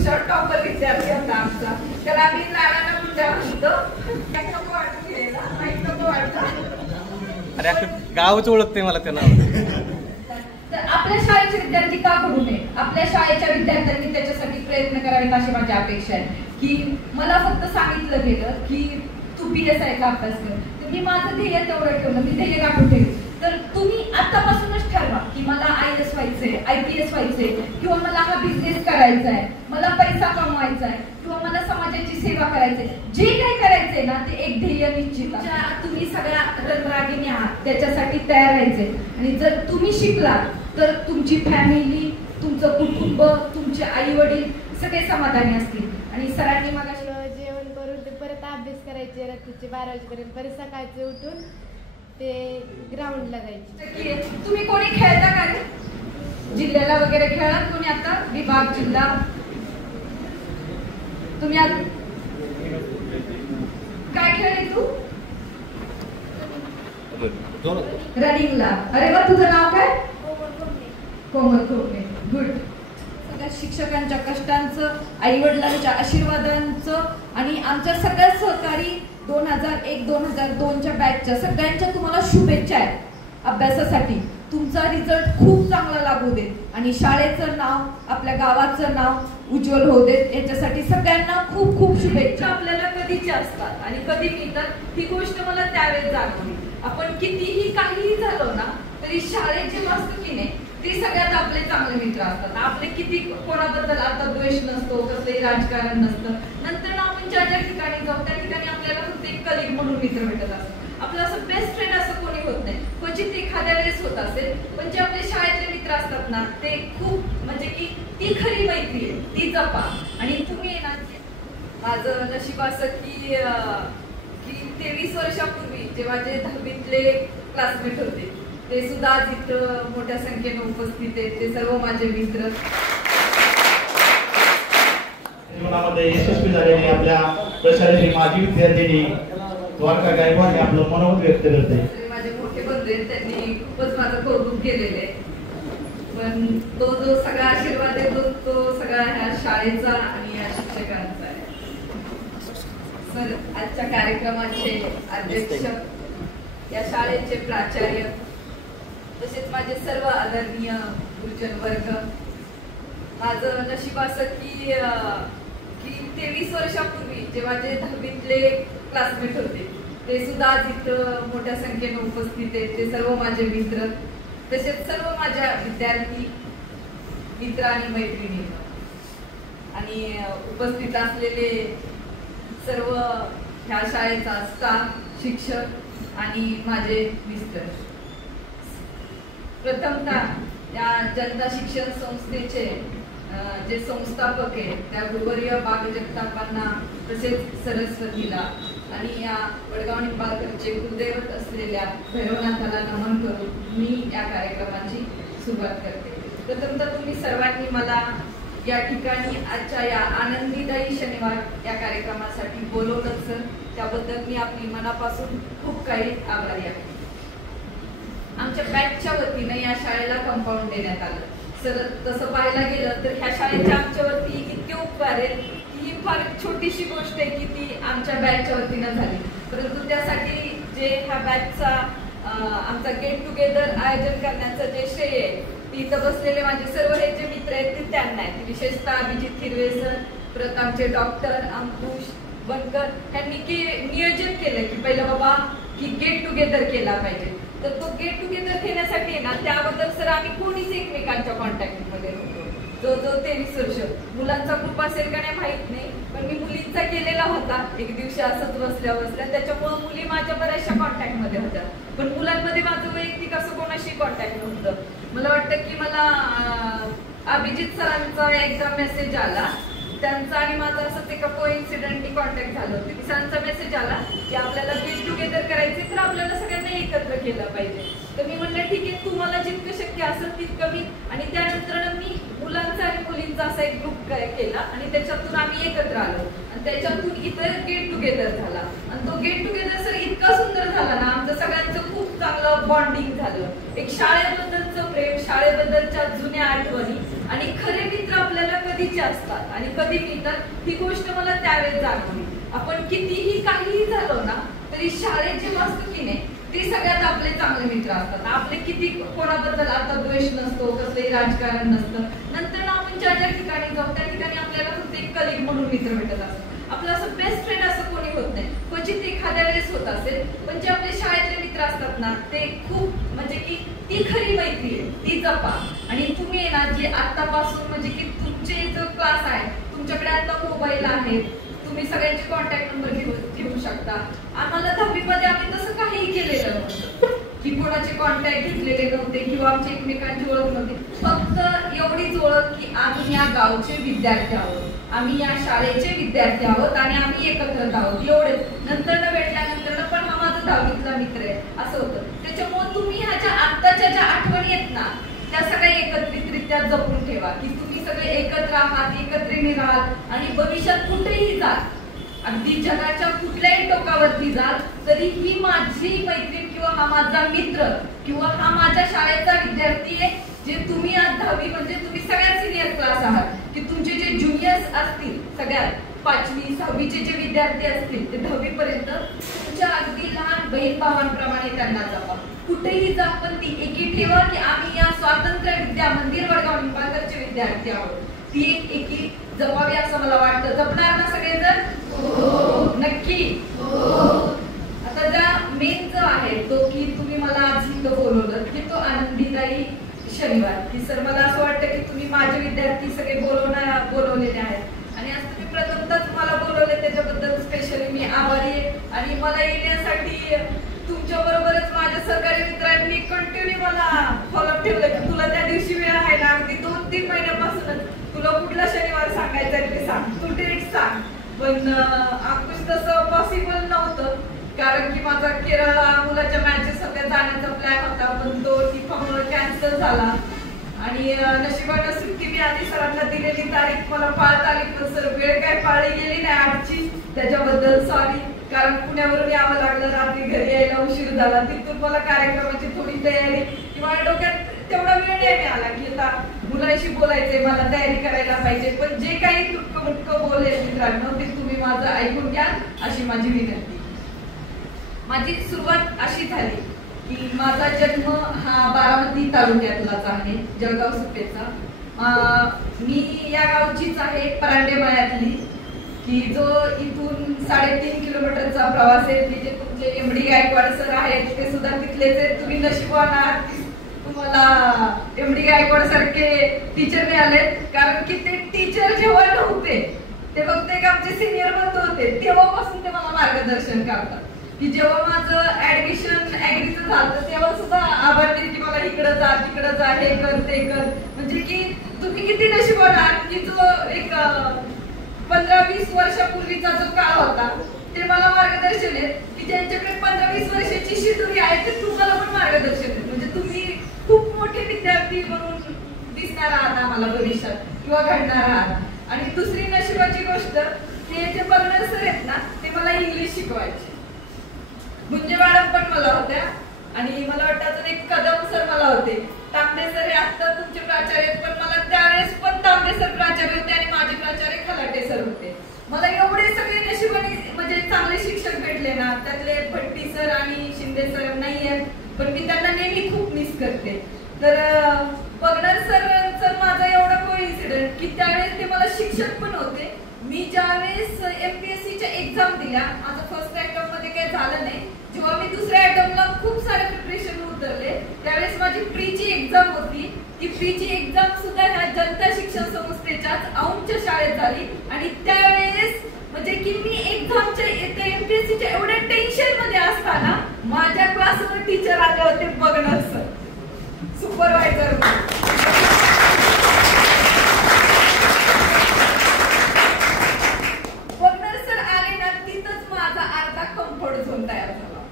हुशार टॉपर विद्यार्थी होता आमचा. त्याला आम्ही नावाला मुंडा म्हणतो. नको वाटतो गेला, माहीत नको वाटतं. अरे अख्खं गावच ओळखते मला त्या नावाने. तर आपल्या शाळेचे विद्यार्थी का करू नये? आपल्या शाळेच्या विद्यार्थ्यांनी त्याच्यासाठी प्रयत्न करावेत अशी माझी अपेक्षा आहे. की मला फक्त सांगितलं गेलं की तू PSI चा अभ्यास कर, तर मी माझं ध्येय तेवढं ठेवलं, मी ध्येय गाठून ठेवलं. तर तुम्ही आतापासूनच ठरवा की मला IAS व्हायचंय, IPS व्हायचंय, किंवा मला हा बिझनेस करायचा आहे, मला पैसा कमवायचा आहे, किंवा मला समाजाची सेवा करायचंय. जे काही करायचंय ना ते एक ध्येय निश्चित तुम्ही सगळ्या रणरागिणी आहात त्याच्यासाठी तयार व्हायचंय. आणि जर तुम्ही शिकला तर तुमची फॅमिली, तुमचं कुटुंब, तुमचे आई वडील सगळे समाधानी असतील. आणि सरांनी मला जेवण करून ते परत अभ्यास करायचे रात्रीचे 12 वाजेपर्यंत, परत सकाळचे उठून ते ग्राउंडला जायचे. तुम्ही कोणी खेळता का रे? जिल्ह्याला वगैरे खेळात कोणी? आता विभाग, जिल्हा तुम्ही काय खेळले तू? रनिंगला. अरे वा, तुझं नाव काय? कोमल खोपणे. गुड. सगळ्या शिक्षकांच्या कष्टांचं, आई वडिलांच्या आशीर्वादांचं आणि आमच्या सगळ्या सहकारी 2001-2002च्या बॅचच्या सगळ्यांच्या तुम्हाला शुभेच्छा आहेत अभ्यासासाठी. तुमचा रिझल्ट खूप चांगला लागू देत आणि शाळेचं नाव, आपल्या गावाचं नाव उज्ज्वल होऊ देत, याच्यासाठी सगळ्यांना खूप खूप शुभेच्छा. आपल्याला कधीच्या असतात आणि कधी मिळतात ही गोष्ट मला त्यावेळेस जाणवली. आपण कितीही काहीही झालो ना तरी शाळेची वास्तुकीने ते सगळ्यात आपले चांगले मित्र असतात. आपले किती कोणाबद्दल आता द्वेष नसतो, कसलंही राजकारण नसतं. नंतर आपण ज्या ज्या ठिकाणी जाऊ त्या ठिकाणी आपल्याला फक्त एक कलिग म्हणून मित्र भेटत असतात. आपलं असं बेस्ट फ्रेंड असं कोणी होत नाही. क्वचित एखाद्या वेळेस होत असेल, पण जे आपले शाळेतले मित्र असतात ना ते खूप म्हणजे की ती खरी मैत्री आहे, ती जपा. आणि तुम्ही ना, माझं नशीब असं की 23 वर्षापूर्वी जेव्हा जे 10वीतले क्लासमेट होते ते सुद्धा आज इथं मोठ्या संख्येने उपस्थित आहेत. ते सर्व माझे मित्र. जीवनामध्ये यशस्वी झालेली आपल्या प्रशालेची माजी विद्यार्थिनी द्वारका गायकवाड आपलं मनोगत व्यक्त करते. माझे मोठे बंधू आहेत, त्यांनी खूपच माझं कौतुक केलेलं आहे. पण तो जो सगळा आशीर्वाद आहे तो सगळा ह्या शाळेचा आणि या शिक्षकांचा आहे. सर, आजच्या कार्यक्रमाचे अध्यक्ष, या शाळेचे प्राचार्य, तसेच माझे सर्व आदरणीय गुरुजन वर्ग. माझं नशीब असं की 23 वर्षापूर्वी जेव्हा जे 10वीतले क्लासमेट होते ते सुद्धा आज इथं मोठ्या संख्येने उपस्थित आहेत. ते सर्व माझे मित्र, तसेच सर्व माझ्या विद्यार्थी मित्र आणि मैत्रिणी आणि उपस्थित असलेले सर्व ह्या शाळेचा स्टाफ, शिक्षक आणि माझे मिस्टर. प्रथमतः या जनता शिक्षण संस्थेचे जे संस्थापक आहेत त्या गुरुवर्य बाग जगतापांना, तसेच सरस्वतीला आणि या वडगाव निंबाळकरचे कुलदैवत असलेल्या भैरवनाथाला नमन करून मी या कार्यक्रमाची सुरुवात करते. प्रथमतः तुम्ही सर्वांनी मला या ठिकाणी आजच्या या आनंदीदायी शनिवार या कार्यक्रमासाठी बोलवलं सर, त्याबद्दल मी आपली मनापासून खूप काही आभारी आहे. आमच्या बॅचच्या वतीने या शाळेला कंपाऊंड देण्यात आलं. सर, तसं पाहायला गेलं तर ह्या शाळेच्या आमच्यावरती इतके उपकार आहेत की ही फार छोटीशी गोष्ट आहे की ती आमच्या बॅचच्या वतीनं झाली. परंतु त्यासाठी जे ह्या बॅचचा आमचा गेट टुगेदर आयोजन करण्याचं जे श्रेय आहे ते इथं बसलेले माझे सर्व हे जे मित्र आहेत ते त्यांना आहेत. विशेषतः अभिजित हिरवे सर, परत आमचे डॉक्टर अंकुश बनकर यांनी नियोजन केलं की पहिलं बाबा की गेट टुगेदर केला पाहिजे. तर तो गेट टुगेदर घेण्यासाठी ना त्याबद्दल सर आम्ही कोणीच एकमेकांच्या कॉन्टॅक्टमध्ये नव्हतो. जो 23 वर्ष मुलांचा ग्रुप असेल का नाही माहित नाही, पण मी मुलींचा केलेला होता. एक दिवशी असंच बसल्या त्याच्यामुळे मुली माझ्या बऱ्याचशा कॉन्टॅक्टमध्ये होत्या, पण मुलांमध्ये माझं वैयक्तिक असं कोणाशी कॉन्टॅक्ट नव्हतं. मला वाटतं की मला अभिजित सरांचा एकदा मेसेज आला, त्यांचा आणि माझा असंच एका कोइन्सिडेंटली कॉन्टॅक्ट झालं होतं की सरांचा मेसेज आला की आपल्याला गेट टुगेदर करायचे, तर आपल्याला सगळ्यांना एकत्र केलं पाहिजे. तर मी म्हणलं ठीक आहे, तुम्हाला जितकं शक्य असेल तितकं मी. आणि त्यानंतर मी मुलांचा आणि मुलींचा असा एक ग्रुप केला आणि त्याच्यातून आम्ही एकत्र आलो आणि त्याच्यातून इतर गेट टुगेदर झाला. आणि तो गेट टुगेदर सर इतका सुंदर झाला ना, आमचं सगळ्यांचं खूप चांगलं बॉन्डिंग झालं. एक शाळेबद्दलचं प्रेम, शाळेबद्दलच्या जुन्या आठवणी आणि खरे मित्र आपल्याला कधीच महत्वाची असतात आणि कधी मिळतात ही गोष्ट मला त्यावेळेस जाणवली. आपण कितीही काहीही झालो ना तरी शाळेत जे असतं की नाही ते सगळ्यात आपले चांगले मित्र असतात. आपले किती कोणाबद्दल आता द्वेष नसतो, कसलंही राजकारण नसतं. नंतर आपण ज्या ज्या ठिकाणी जाऊ त्या ठिकाणी आपल्याला फक्त एक कलिग म्हणून मित्र भेटत असतात. आपलं असं बेस्ट फ्रेंड असं कोणी होत नाही, क्वचित एखाद्या वेळेस होत असेल. पण जे आपले शाळेतले मित्र असतात ना ते खूप म्हणजे की ती खरी मैत्री आहे, ती जपा. आणि तुम्ही ना जे आतापासून म्हणजे की तुमचे जो क्लास आहे तुमच्याकडे आता मोबाईल आहे, तुम्ही सगळ्यांचे कॉन्टॅक्ट नंबर घेऊ शकता. आम्हाला 10वी मध्ये आम्ही तसं काहीही केलेलं नव्हतं की कोणाचे कॉन्टॅक्ट घेतलेले नव्हते किंवा आमची एकमेकांची ओळख नव्हती. फक्त एवढीच ओळख की आम्ही या गावचे विद्यार्थी आहोत, आम्ही या शाळेचे विद्यार्थी आहोत आणि आम्ही एकत्र आहोत एवढेच. नंतर भेटल्यानंतर पण हा माझा 10वीतला मित्र आहे असं होतं. त्याच्यामुळे तुम्ही ह्याच्या आत्ताच्या ज्या आठवणी आहेत ना त्या सगळ्या एकत्रितरित्या जपून ठेवा की तुम्ही सगळे एकत्र आहात, एकत्रित राहाल आणि भविष्यात कुठेही जाल, अगदी जगाच्या कुठल्याही टोकावरती जाल तरी ही माझी मैत्रीण किंवा हा माझा मित्र किंवा हा माझ्या शाळेचा विद्यार्थी आहे जे तुम्ही आज 10वी म्हणजे तुम्ही सगळ्यात सिनियर क्लास आहात की तुमचे जे ज्युनियर्स असतील सगळ्यात 5वी 6वीचे जे विद्यार्थी असतील ते 10वी पर्यंत तुमच्या अगदी लहान बहीण भावांप्रमाणे त्यांना जपा. कुठेही जा पण ती एकी ठेवा की आम्ही या स्वातंत्र्य विद्या मंदिर वडगाव निंबाळकरचे विद्यार्थी आहोत. ती एक एकी जपावी असं मला वाटतं. जपणार ना सगळेजण? नक्की. आता ज्या मेन जो आहे तो की तुम्ही मला आज इथं बोलवलं की तो आनंदीदायी शनिवार की सर मला असं वाटतं की तुम्ही माझे विद्यार्थी सगळे बोलवलेले आहेत आणि आज तुम्ही प्रथमतः मला बोलवले त्याच्याबद्दल स्पेशली मी आभारी आहे. आणि मला येण्यासाठी तुमच्या बरोबरच माझ्या सहकारी मित्रांनी कंटिन्यू मला फॉलोअप ठेवलं की तुला त्या दिवशी वेळ आहे ना, अगदी 2-3 महिन्यापासूनच तुला कुठला शनिवार सांगायचा आहे ते सांग, तू डेट सांग. पण आकुश तसं पॉसिबल नव्हतं कारण की माझा केरळला मुलाच्या मॅचेस होत्या जाण्याचा प्लॅन होता पण तो टिफामुळे कॅन्सल झाला. आणि नशिबानं सुट्टी मी आधी सरांना दिलेली तारीख मला पाळता आली पण सर वेळ काय पाळली गेली नाही आजची, त्याच्याबद्दल सॉरी. कारण पुण्यावरून यावं लागलं, रात्री घरी यायला उशीर झाला, तिथून मला कार्यक्रमाची थोडी तयारी किंवा डोक्यात तेवढा वेळ नाही मिळाला की आता मुलांशी बोलायचंय मला तयारी करायला पाहिजे. पण जे काही तुटकं मुटकं बोलेल मित्रांनो ते तुम्ही माझं ऐकून घ्या अशी माझी विनंती. माझी सुरुवात अशी झाली की माझा जन्म हा बारामती तालुक्यातलाच आहे, जळगाव सुपेचा. मी या गावचीच आहे, परांडे मळ्यातली, की जो इथून 3.5 किलोमीटरचा प्रवास आहे. की जे तुमचे एमडी गायकवाड सर आहेत ते सुद्धा तिथलेच आहेत. तुम्ही नशिबवान आहात तुम्हाला एमडी गायकवाड सारखे टीचर मिळालेत कारण की ते टीचर जेव्हा नव्हते ते फक्त एक आमचे सिनियर बंधू होते तेव्हापासून ते मला मार्गदर्शन करतात. की जेव्हा माझं ऍडमिशन ऍग्रीचं झालं तेव्हा सुद्धा आभारली की मला इकडं जा तिकडं जा हे कर ते कर. म्हणजे की तुम्ही किती नशिबवान आहात की जो एक 15-20 वर्षापूर्वीचा जो काळ होता ते मला मार्गदर्शन आहे की ज्यांच्याकडे 15-20 वर्षाची शिदुरी आहे ते तुम्हाला पण मार्गदर्शन आहे. म्हणजे तुम्ही खूप मोठे विद्यार्थी म्हणून दिसणार आहात आम्हाला भविष्यात किंवा घडणार आहात. आणि दुसरी नशिबाची गोष्ट हे जे बघणार सर आहेत ना ते मला इंग्लिश शिकवायचे. गुंजे मॅडम पण मला होत्या आणि मला वाटतं अजून एक कदम सर मला होते. तांबे सर हे आता तुमचे प्राचार्य पण मला त्यावेळेस पण तांबे सर प्राचार्य होते आणि माझे प्राचार्य खलाटे सर होते. मला एवढे सगळे नशिबाने म्हणजे चांगले शिक्षक भेटले ना, त्यातले भट्टी सर आणि शिंदे सर नाही आहेत पण मी त्यांना नेहमी खूप मिस करते. तर बघणार सर माझा एवढा कोइन्सिडेंट की त्यावेळेस ते मला शिक्षक पण होते. मी ज्यावेळेस MPSCच्या एक्झाम दिल्या माझं फर्स्ट अटेम्प्ट मध्ये काही झालं नाही, जेव्हा मी दुसऱ्या अटेम्प्टला खूप सारे प्रिपरेशन उतरले त्यावेळेस माझी प्रीची एक्झाम होती. ती प्रीची एक्झाम सुद्धा ह्या जनता शिक्षण संस्थेच्याच औंधच्या शाळेत झाली. आणि त्यावेळेस म्हणजे की मी एक्झामच्या MPSCच्या एवढ्या टेन्शन मध्ये असताना माझ्या क्लासवर टीचर आले होते बघणार सर, सुपरवायझर. बघणार सर आले ना तिथंच माझा अर्धा कम्फर्ट झोन तयार झाला.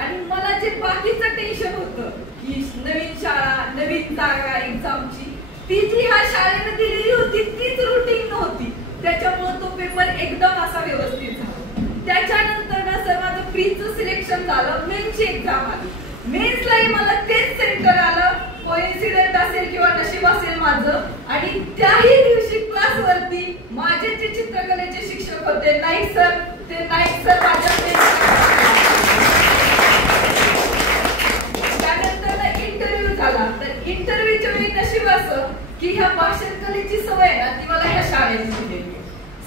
आणि मला जे बाकीचं टेन्शन होतं की नवीन शाळा नवीन जागा एक्झामची ती जी ह्या शाळेने दिलेली होती तीच रुटीन नव्हती. त्याच्यामुळे तो पेपर एकदम असा व्यवस्थित झाला. त्याच्यानंतर ना सर माझं प्रीचं सिलेक्शन झालं, मेन्सची एक्झाम आली. मेन्सलाही मला तेच सेंटर आलं. कोइन्सिडेंट असेल किंवा नशीब असेल माझं. आणि त्याही दिवशी क्लास क्लासवरती माझे जे चित्रकलेचे शिक्षक होते नाईक सर, ते नाईक सर त्यानंतर इंटरव्ह्यू झाला. तर इंटरव्ह्यूच्या वेळी नशीब असं की ह्या भाषण कलेची सवय ना ती मला ह्या शाळेत मिळाली.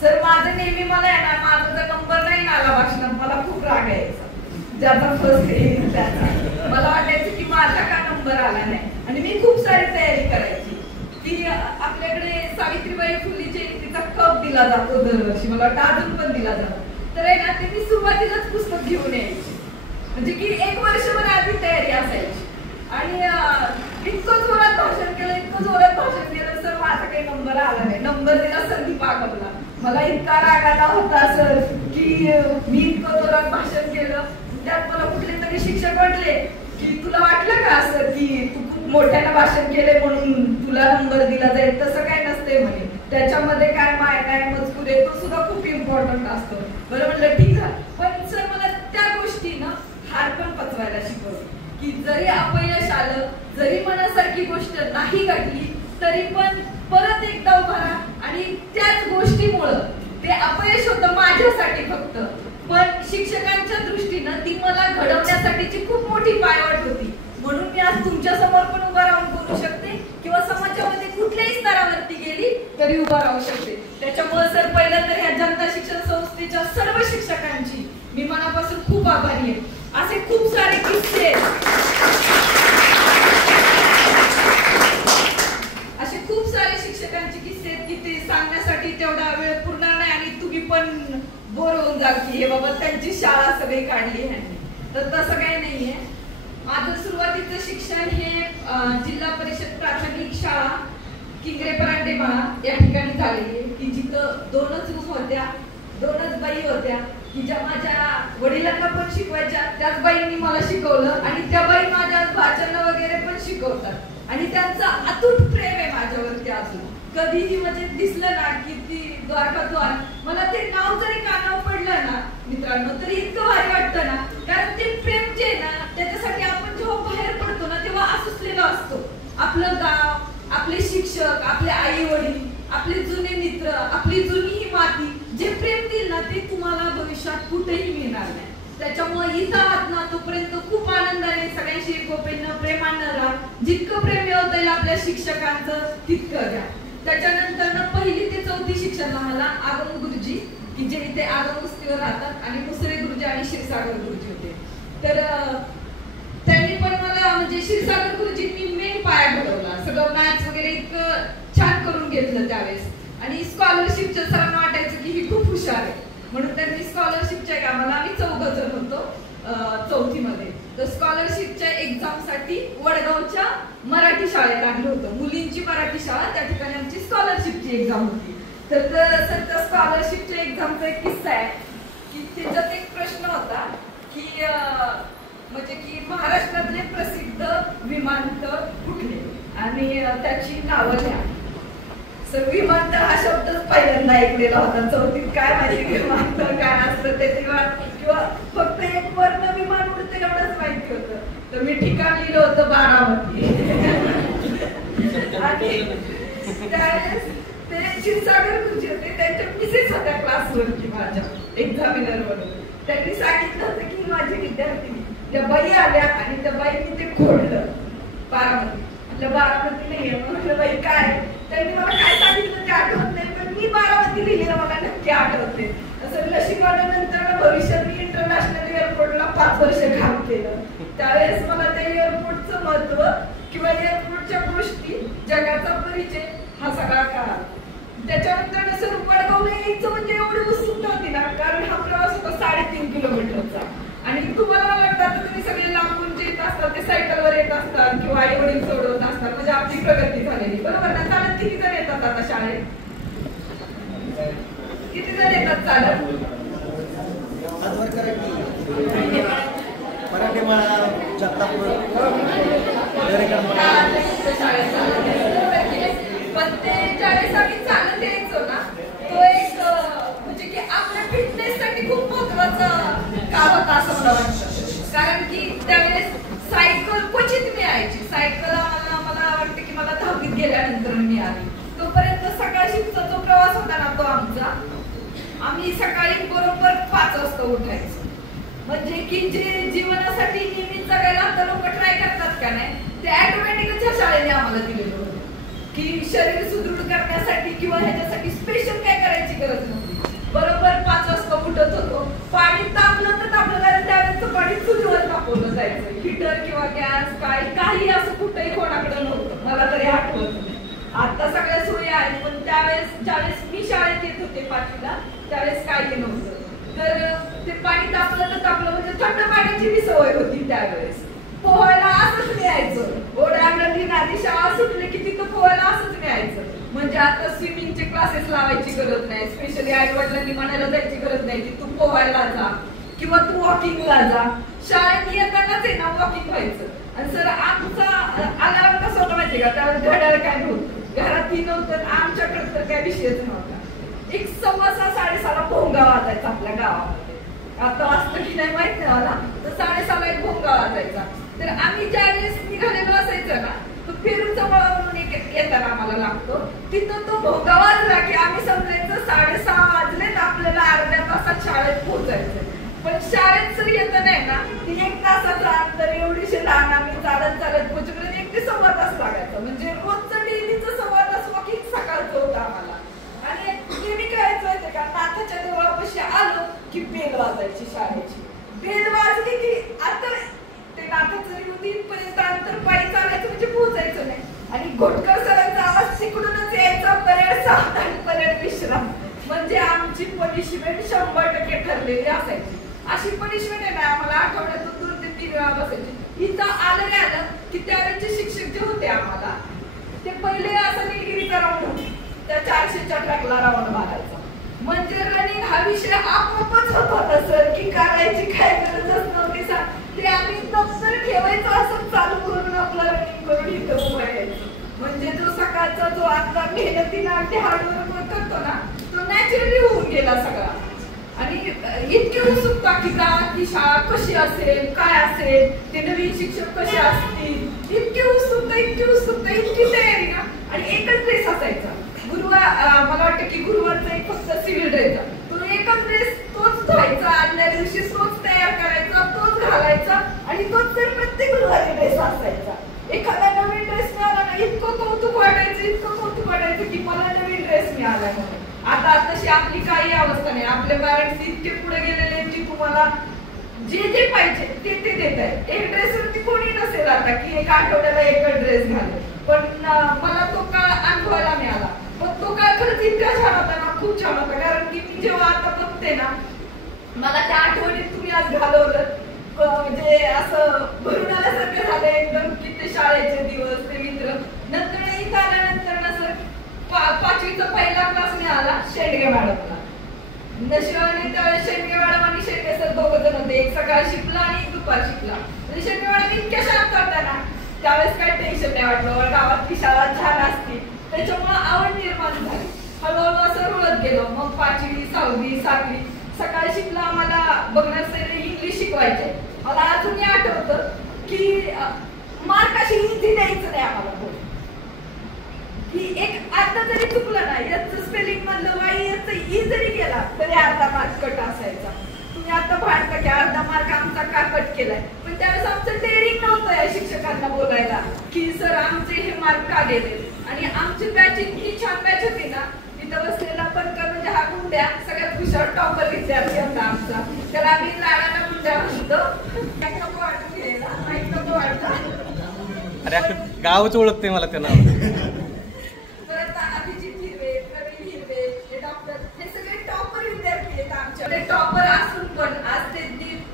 सर माझं नेहमी मला आहे ना, माझा जर नंबर नाही आला भाषणात मला खूप राग यायचा. ज्याचा फर्स्ट येईल त्याचा मला वाटायचं की माझा का नंबर आला नाही. आणि मी खूप सारी तयारी करायची की आपल्याकडे सावित्रीबाई फुले जयंतीचा कप दिला जातो दरवर्षी, मला वाटतं अजून पण दिला जातो. तर आहे ना ते मी सुरुवातीलाच पुस्तक घेऊन यायची, म्हणजे की 1 वर्षभर आधी तयारी असायची. आणि इतकं जोरात भाषण केलं, इतकं जोरात भाषण केलं सर माझा काही नंबर आला नाही. नंबर दिला संदीप आगमला. मला इतका राग आला होता सर की मी इतकं जोरात भाषण केलं. त्यात मला कुठले तरी शिक्षक वाटले की तुला वाटलं का असं की तू खूप मोठ्यानं भाषण केले म्हणून तुला नंबर दिला जाईल? तसं काय नसते म्हणे, त्याच्यामध्ये काय काय मजकूर आहे तो सुद्धा खूप इम्पॉर्टंट असतो. बरं म्हटलं ठीक आहे. पण सर मला त्या गोष्टीनं हार पण पचवायला शिकवलं की जरी अपयश आलं, जरी मनासारखी गोष्ट नाही घडली तरी पण परत एकदा उभा राहा. आणि त्याच गोष्टीमुळं ते अपयश होतं माझ्यासाठी फक्त, पण शिक्षकांच्या दृष्टीनं ती मला घडवण्यासाठीची खूप मोठी पायवाट होती. म्हणून मी आज तुमच्या समोर पण उभा राहून बोलू शकते किंवा समाजामध्ये कुठल्याही स्तरावरती गेली तरी उभा राहू शकते. त्याच्यामुळे सर पहिलं तर ह्या जनता शिक्षण संस्थेच्या सर्व शिक्षकांची मी मनापासून खूप आभारी आहे. असे खूप सारे किस्से, असे खूप सारे शिक्षकांचे किस्से की ते सांगण्यासाठी तेवढा वेळ पुरणार नाही आणि तुम्ही पण बोर होऊन जाल की हे बाबा त्यांची शाळा सगळी काढली ह्यांनी. तर तसं काही नाहीये. माझं सुरुवातीचं शिक्षण हे जिल्हा परिषद प्राथमिक शाळा किंगरे परांडे बाळा या ठिकाणी झालेली आहे की जिथं 2च रूम होत्या, 2च बाई होत्या की ज्या माझ्या वडिलांना पण शिकवायच्या. त्याच बाईंनी मला शिकवलं आणि त्या बाई माझ्या भाच्यांना वगैरे पण शिकवतात आणि त्यांचं अतूट प्रेम आहे माझ्यावरती अजून. कधीही म्हणजे दिसलं ना की ती द्वारकाद्वार, मला ते नाव जरी कानावर पडलं ना मित्रांनो तरी इतकं भारी वाटतं ना, कारण ते प्रेम जे आहे ना त्याच्यासाठी आपण जेव्हा बाहेर पडतो ना तेव्हा असुसलेलो असतो. आपलं गाव, आपले शिक्षक, आपले आई वडील, आपले जुने मित्र, आपली जुनी ही माती, जे प्रेम देईल ना ते तुम्हाला भविष्यात कुठेही मिळणार नाही. त्याच्यामुळे इथं आहात ना तोपर्यंत खूप आनंदाने सगळ्यांशी एकोप्यानं प्रेमानं राहा. जितकं प्रेम मिळवता येईल आपल्या शिक्षकांचं तितकं घ्या. त्याच्यानंतर 1ली ते 4थी शिक्षण मला आगम गुरुजी की जे इथे आगम वस्तीवर राहतात आणि मुसळे गुरुजी आणि क्षीरसागर गुरुजी होते. तर त्यांनी पण मला म्हणजे क्षीरसागर गुरुजींनी मेन पाया घडवला. सगळं मॅथ्स वगैरे इतकं छान करून घेतलं त्यावेळेस. आणि स्कॉलरशिपच्या सरांना वाटायचं की ही खूप हुशार आहे म्हणून त्यांनी स्कॉलरशिपच्या आम्हाला आम्ही 4 जण होतो 4थी मध्ये. तर स्कॉलरशिपच्या एक्झामसाठी वडगावच्या मराठी शाळेत आणलं होतं. मुलींची मराठी शाळा, त्या ठिकाणी आमची स्कॉलरशिपची एक्झाम होती. तर सर त्या स्कॉलरशिपच्या एक्झामचा एक किस्सा आहे की त्याच्यात एक प्रश्न होता की म्हणजे की महाराष्ट्रातले प्रसिद्ध विमानतळ कुठले आणि त्याची नावं लिहा. सर विमानतळ हा शब्दच पहिल्यांदा ऐकलेला होता. 4थीत काय माहिती विमानतळ काय असतं ते किंवा फक्त एक वर्ण विमान उडते एवढंच माहिती होतं. तर मी ठिकाण लिहिलं होतं बारामती. आणि त्यावेळेस ते क्षीरसागर गुरुजी होते, त्यांच्या मिसेस होत्या क्लासवरती माझ्या एक्झामिनर म्हणून. त्यांनी सांगितलं होतं की माझे विद्यार्थी त्या बाई आल्या आणि त्या बाईंनी ते खोडलं बारामती. म्हटलं बारामती नाहीये. म्हटलं बाई काय? त्यांनी मला काय सांगितलं ते आठवत नाही पण मी बारामती लिहिलेलं मला नक्की आठवते. असं नशिबानंतर भविष्यात मी इंटरनॅशनल एअरपोर्टला 5 वर्ष काम केलं. त्यावेळेस मला त्या एअरपोर्टचं महत्व किंवा एअरपोर्टच्या गोष्टी, जगाचा परिचय हा सगळा काळ. त्याच्यानंतर सर वडगावला यायचं म्हणजे एवढी उत्सुकता होती ना, कारण हा प्रवास होता 3.5 किलोमीटरचा. आणि तुम्हाला मला वाटतं तुम्ही सगळे लांबून जे येत असतात ते सायकलवर येत असतात किंवा आई वडील सोडवत असतात. म्हणजे आपली प्रगती झालेली बरोबर ना. चालत किती जण येतात आता शाळेत? किती जण येतात चालत? पण ते ज्यावेळेस आम्ही चालत यायचो ना तो एक म्हणजे की आपल्या फिटनेस साठी खूप महत्वाचा काम होता असं मला वाटतं. कारण की त्यावेळेस सायकल क्वचित मिळायची. सायकल मला वाटतं की मला 10वीत गेल्यानंतर मिळाली. तोपर्यंत सकाळची स्कॉलरशिपचा जो प्रवास होता ना तो आमचा, आम्ही सकाळी बरोबर 5 वाजता उठायचो. म्हणजे की जे जीवनासाठी नेहमी जगायला आता लोक ट्राय करतात का नाही, ते ऑटोमॅटिकच ह्या शाळेने आम्हाला दिलेलं होतं की शरीर सुदृढ करण्यासाठी किंवा ह्याच्यासाठी स्पेशल काय करायची गरज नव्हती. बरोबर 5 वाजता उठत होतो. पाणी तापलं तर तापलं, कारण त्यावेळेचं पाणी चुलीवर तापवलं जायचं. हिटर किंवा गॅस काही असं कुठेही कोणाकडे नव्हतं, मला तरी आठवत नाही. आता सगळ्या सोयी आहेत, पण ज्यावेळेस मी शाळेत येत होते 5वीला त्यावेळेस काही नव्हतं. तर ते पाणी तापलं तर तापलं, म्हणजे थंड पाण्याची बी सवय होती त्यावेळेस. पोहायला असंच न्यायचं, ओढ्यामध्ये नदी शाळा सुटली की तिथं पोहायला असंच न्यायचं. म्हणजे आता स्विमिंगचे क्लासेस लावायची गरज नाही, स्पेशली आई वडिलांनी म्हणायला जायची गरज नाही की तू पोहायला जा किंवा तू वॉकिंगला जा. शाळेत येतानाच आहे ना वॉकिंग व्हायचं. आणि सर आमचा अलार्म कसा होता माहितीये का, त्यावेळेस घड्याळ काय नव्हतं, घरातही नव्हतं, आमच्याकडे तर काय विषयच नव्हता. एक 6:15 साडेसहाला भोंगा वाजायचा आपल्या गावामध्ये. आता असतं की नाही माहित नाही मला, तर 6:30ला एक भोंगा वाजायचा. तर आम्ही ज्यावेळेस निघालेलो असायचं ना, तो पेरूचा मळा म्हणून एक येताना आम्हाला लागतो, तिथं तो भोंगा वाजला की आम्ही समजायचं 6:30 वाजलेत, आपल्याला अर्ध्या तासात शाळेत पोहोचायचं. पण शाळेत जर येतं नाही ना, ती 1 तासाचं अंतर, एवढीशी लहान आम्ही चालत पोहोचपर्यंत 1 ते सव्वा तास लागायचा. म्हणजे रोजचं डेलीचं सव्वा तास वॉकिंग सकाळचं होतं आम्हाला. आणि नेहमी काय व्हायचं का, नाथाच्या देवळापाशी आलो की बेल वाजायची शाळेची. बेल वाजली की आता ते नाथाचं तिथपर्यंत अंतर पायी चालायचं, म्हणजे पोहोचायचं नाही. आणि घोटकर सरांचा आवाज तिकडूनच यायचा, परेड सावध आणि परेड विश्राम. म्हणजे आमची पनिशमेंट 100% ठरलेली असायची. अशी पनिशमेंट आहे ना, आम्हाला आठवड्यातून 2 ते 3 वेळा बसायची. इथं आलं की त्यावेळेचे शिक्षक जे होते आम्हाला, ते पहिले असं निलगिरीचा राऊंड, त्या 400च्या ट्रॅकला राऊंड मारायचा. म्हणजे रनिंग हा विषय आपोआपच होत होता सर, की करायची काय गरजच नव्हती सर. ते आम्ही दप्तर ठेवायचं असं चालू करून आपला रनिंग करून इथं उभं यायचं. म्हणजे जो सकाळचा जो आता मेहनतीनं अगदी हार्डवर्क करतो ना, तो नॅचरली होऊन गेला सगळा. आणि इतकी उत्सुकता की शाळा कशी असेल, काय असेल, ते नवीन शिक्षक कसे असतील, इतकी उत्सुकता इतकी तयारी ना. आणि एकच ड्रेस असायचा गुरुवार, मला वाटतं की गुरुवारचा एक फक्त सिव्हिल ड्रेसचा, तो एकच ड्रेस, तोच धुवायचा, आदल्या दिवशी तोच तयार करायचा, तोच घालायचा आणि तोच तर प्रत्येक गुरुवारी ड्रेस असायचा. एखादा नवीन ड्रेस मिळाला ना, इतकं कौतुक वाटायचं की मला नवीन ड्रेस मिळाला म्हणून. आता तशी आपली काही अवस्था नाही. आपले पॅरेंट्स इतके पुढे गेलेले की तुम्हाला जे पाहिजे ते देत आहे. एक ड्रेसवरती कोणी नसेल आता की एका आठवड्याला एकच ड्रेस घालेल. पण मला तो काळ अनुभवायला मिळाला. पण तो काळ खरंच इतका छान होता ना, खूप छान होता. कारण की मी जेव्हा आता बघते ना, मला त्या आठवणीत तुम्ही आज घालवलं, म्हणजे असं भरून आल्यासारखं झालं एकदम की ते शाळेचे दिवस, ते मित्र. नंतर इथं आल्यानंतर ना सर 5वीचा पहिला क्लास मिळाला शेंडगे मॅडमला. नशिबाने त्यावेळेस शेंडगे मॅडम आणि शेंडगे सर दोघं जण होते, एक सकाळ शिकला आणि एक दुपार शिकला. म्हणजे शेंडगे मॅडम इतक्या शांत होत्या ना, त्यावेळेस काही टेन्शन नाही वाटलं, गावातली शाळा छान असते, त्याच्यामुळे आवड निर्माण झाली. हळूहळू असं रुळत गेलो. मग 5वी 6वी 7वी सकाळी शिकला. आम्हाला बघणार सर इंग्लिश शिकवायचे. मला अजूनही आठवतं की मार्क अशी इझी द्यायचं नाही आम्हाला. की एक अर्धा जरी चुकलं ना, याचं स्पेलिंग मधलं वाई याचं ई जरी गेला तरी अर्धा मार्क कट असायचा. तुम्ही आता भांडता की अर्धा मार्क आमचा का कट केलाय, पण त्यावेळेस आमचं डेअरिंग नव्हतं या शिक्षकांना बोलायला की सर आमचे हे मार्क का गेले. आणि आमची बॅच इतकी छान बॅच होती ना, तिथं बसलेला पंकज म्हणजे हा गुंड्या सगळ्यात हुशार टॉपर विद्यार्थी होता आमचा. त्याला आम्ही लाडाला गुंड्या म्हणतो. नको वाटत घ्यायला, माहीत नको वाटत. अरे अख्खं गावच ओळखते मला त्या नावाने. टॉपर असून पण आज ते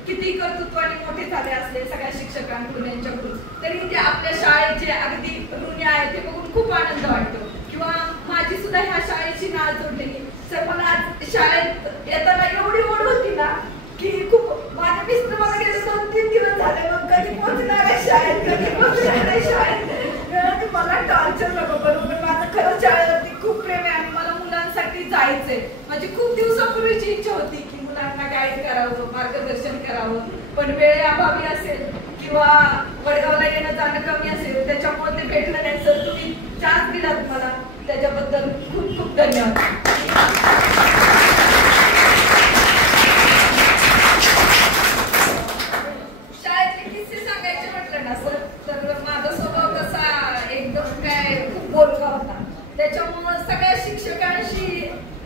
किती कर्तृत्वाने मोठे झाले असले सगळ्या शिक्षकांकडून यांच्याकडून, तरी ते आपल्या शाळेचे अगदी ऋणी आहेत हे बघून खूप आनंद वाटतो. किंवा माझी सुद्धा ह्या शाळेची नाळ जोडलेली. सर मला आज शाळेत येताना एवढी ओढ होती ना की खूप, माझ्या मिस्टर मला गेले 2-3 दिवस झाले, मग कधी पोहोचणार आहे शाळेत, कधी पोहोचणार आहे शाळेत. मला टॉर्चर नको करू, पण माझं खरंच शाळेवरती खूप प्रेम आहे आणि मला मुलांसाठी जायचंय. माझी खूप दिवसापूर्वीची इच्छा होती की मुलांना गाईड करावं, मार्गदर्शन करावं, पण वेळेअभावी असेल किंवा वडगावला येणं जाणं कमी असेल त्याच्यामुळे ते भेटलं नाही. सर तुम्ही चान्स दिलात मला, त्याच्याबद्दल खूप खूप धन्यवाद. शाळेतले किस्से सांगायचे म्हटलं ना सर, तर माझा स्वभाव कसा एकदम काय खूप बोलका होता. त्याच्यामुळं सगळ्या शिक्षकांशी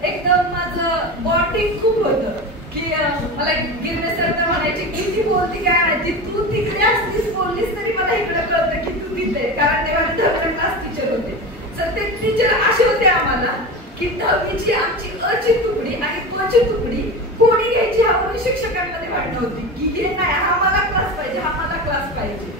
एकदम माझं बॉन्डिंग खूप होतं की मला गिरणे सर तर म्हणायचे किती बोलती काय माहिती, तू तिकडे असतीस बोललीस तरी मला इकडे कळतं की तू तिथे, कारण तेव्हा मी 10वी क्लास टीचर होते. सर ते टीचर असे होते आम्हाला की 10वीची आमची अ ची तुकडी आणि क ची तुकडी कोणी घ्यायची हा शिक्षकांमध्ये भांडणं होती की हे नाही, हा मला क्लास पाहिजे, हा मला क्लास पाहिजे,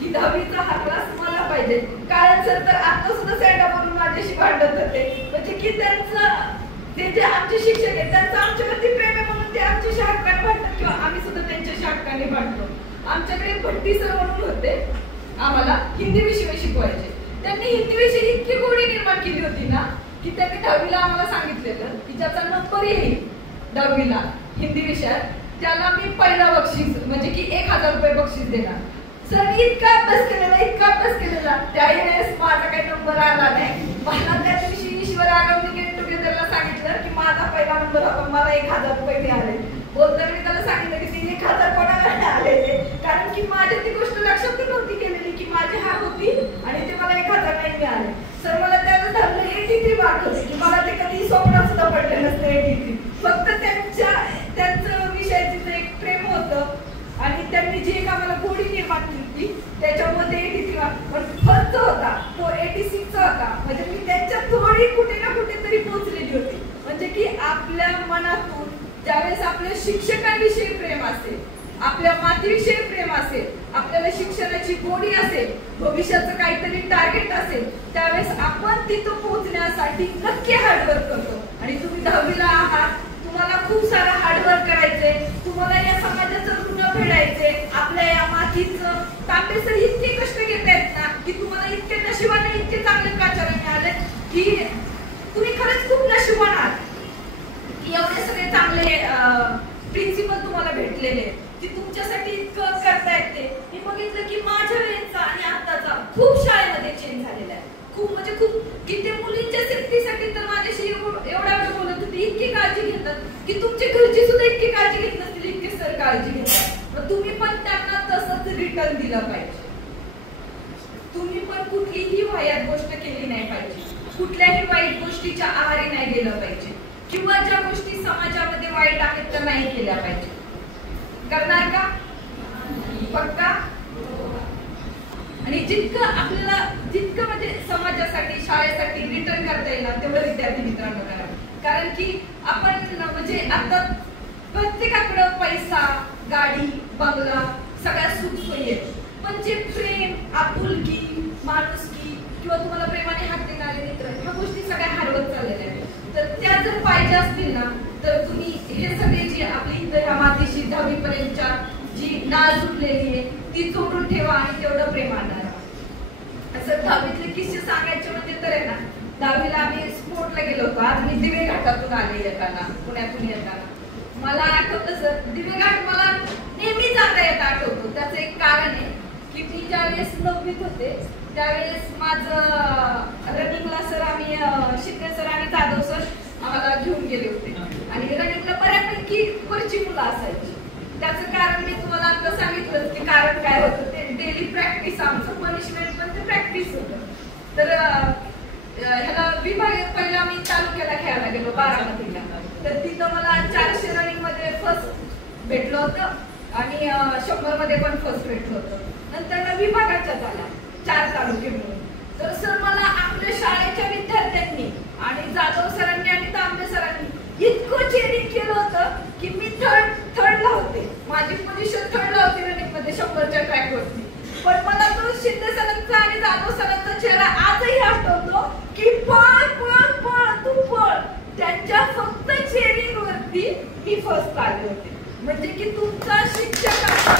की 10वीचा हा क्लास मला पाहिजे. कारण सर तर आता सुद्धा सॅडा बोलून माझ्याशी भांडत होते, म्हणजे की त्यांचं ते जे आमचे शिक्षक आहेत त्यांचं आमच्यावरती प्रेम आहे म्हणून ते आमच्याशी हक्काने भांडतात किंवा आम्ही सुद्धा त्यांच्याशी हक्काने भांडतो. आमच्याकडे भट्टी सर म्हणून होते, आम्हाला हिंदी विषय शिकवायचे. त्यांनी हिंदी विषयी इतकी गोडी निर्माण केली होती ना की त्यांनी 10वीला आम्हाला सांगितलेलं की ज्याचा नंबर येईल 10वीला हिंदी विषयात त्याला मी पहिला बक्षीस म्हणजे की 1000 रुपये बक्षीस देणार. सर मी इतका अभ्यास केलेला त्यावेळेस माझा काही नंबर आला नाही. मला त्या दिवशी ईश्वर आगामी गेट टुगेदरला सांगितलं की माझा पहिला नंबर होता, मला 1000 रुपये मिळाले. बोलताना मी त्याला सांगितलं की ते 1000 कोणाला मिळाले, कारण की माझ्या ती गोष्ट लक्षात नव्हती केलेली की माझी हार होती आणि ते मला 1000 नाही मिळाले. सर मला त्याचं ठरलं 83 मार्क होते की मला ते कधी स्वप्नात सुद्धा पडले नसते 83. फक्त त्यांचं विषयाचं एक प्रेम होतं आणि त्यांनी जे एक आम्हाला गोडी निर्माण केली त्याच्यामध्ये 83 पण फर्स्ट होता तो 86 होता. म्हणजे मी त्यांच्या थोडी कुठे ना कुठेतरी पोहोचलेली होती. म्हणजे की आपल्या मनातून ज्यावेळेस आपल्या शिक्षकांविषयी प्रेम असेल, आपल्या मातीविषयी प्रेम असेल, आपल्याला शिक्षणाची गोडी असेल, भविष्याचं काहीतरी टार्गेट असेल, त्यावेळेस आपण तिथं पोहोचण्यासाठी नक्की हार्डवर्क करतो. आणि तुम्ही 10वीला आहात, तुम्हाला खूप सारा हार्डवर्क करायचंय, तुम्हाला या समाजाचं ऋण फेडायचंय, आपल्या या मातीचं तांबे सर इतके कष्ट घेत आहेत ना की तुम्हाला इतके नशिबाने इतके चांगले प्राचार्य मिळाले की तुम्ही खरंच खूप नशिबान आहात की एवढे सगळे चांगले प्रिन्सिपल तुम्हाला भेटलेले की तुमच्यासाठी इतकं करता येते. मी बघितलं की माझ्या वेळेचा आणि आताचा खूप शाळेमध्ये चेंज झालेला आहे. खूप म्हणजे खूप की ते मुलींच्या सेफ्टीसाठी तर माझ्याशी एवढा वेळ बोलत होते, इतकी काळजी घेतात की तुमची घरची सुद्धा इतकी काळजी घेत नसतील इतकी सर काळजी घेतात. मग तुम्ही पण त्यांना तसंच रिटर्न दिलं पाहिजे. तुम्ही पण कुठलीही वाईट गोष्ट केली नाही पाहिजे, कुठल्याही वाईट गोष्टीच्या आहारी नाही गेलं पाहिजे किंवा ज्या गोष्टी समाजामध्ये वाईट आहेत त्या नाही केल्या पाहिजे. करणार का? पक्का? आणि जितकं आपल्याला म्हणजे समाजासाठी शाळेसाठी रिटर्न करता येईल ना तेवढं विद्यार्थी मित्रांनो करा. कारण की आपण म्हणजे आता प्रत्येकाकडं पैसा, गाडी, बंगला सगळ्या सुखसोयी आहेत, पण जे प्रेम, आपुलकी, माणुसकी किंवा तुम्हाला प्रेमाने हात देणारे मित्र ह्या गोष्टी सगळ्या हरवत चाललेल्या आहेत. तर त्या जर पाहिजे असतील ना तर तुम्ही हे सगळे जी आपली इथं ह्या मातीशी 10वी पर्यंतच्या जी नाळ जुटलेली आहे ती जोडून ठेवा आणि तेवढं प्रेम आणणार. असं 10वीतले किस्से सांगायचे म्हणजे तर आहे ना, 10वीला आम्ही स्पोर्टला गेलो होतो. आज मी दिवे घाटातून आले येताना, पुण्यातून येताना मला आठवतं सर, दिवे घाट मला नेहमी जाता येता आठवतो. त्याचं एक कारण आहे की मी ज्यावेळेस 9वीत होते त्यावेळेस माझं रनिंगला सर आम्ही शिंदे सर आणि जाधव सर आम्हाला घेऊन गेले होते आणि रनिंगला बऱ्यापैकी वरची मुलं असायची. त्याचं कारण मी तुम्हाला आता सांगितलं की कारण काय होतं ते डेली प्रॅक्टिस, आमचं पनिशमेंट पण ते प्रॅक्टिस होतं. तर ह्याला विभाग पहिला मी तालुक्याला खेळायला गेलो बारामतीला, तर तिथं मला 400 रनिंग मध्ये फर्स्ट भेटलं होतं आणि 100 मध्ये पण फर्स्ट भेटलं होतं. नंतर विभागाच्या झाला 4 तालुके मिळून. तर सर मला आपल्या शाळेच्या विद्यार्थ्यांनी आणि जाधव सरांनी आणि तांबे सरांनी इतकं चेअरिंग केलं होतं की मी थर्डला होते, माझी पोझिशन थर्डला होती रनिंग मध्ये 100च्या ट्रॅक वरती. पण मला तो शिंदे सरांचा आणि जाधव सरांचा चेहरा आजही आठवतो की पळ पळ पळ तू पळ. त्यांच्या फक्त चेअरिंग वरती मी फर्स्ट आले होते. म्हणजे की तुमचा शिक्षकांचा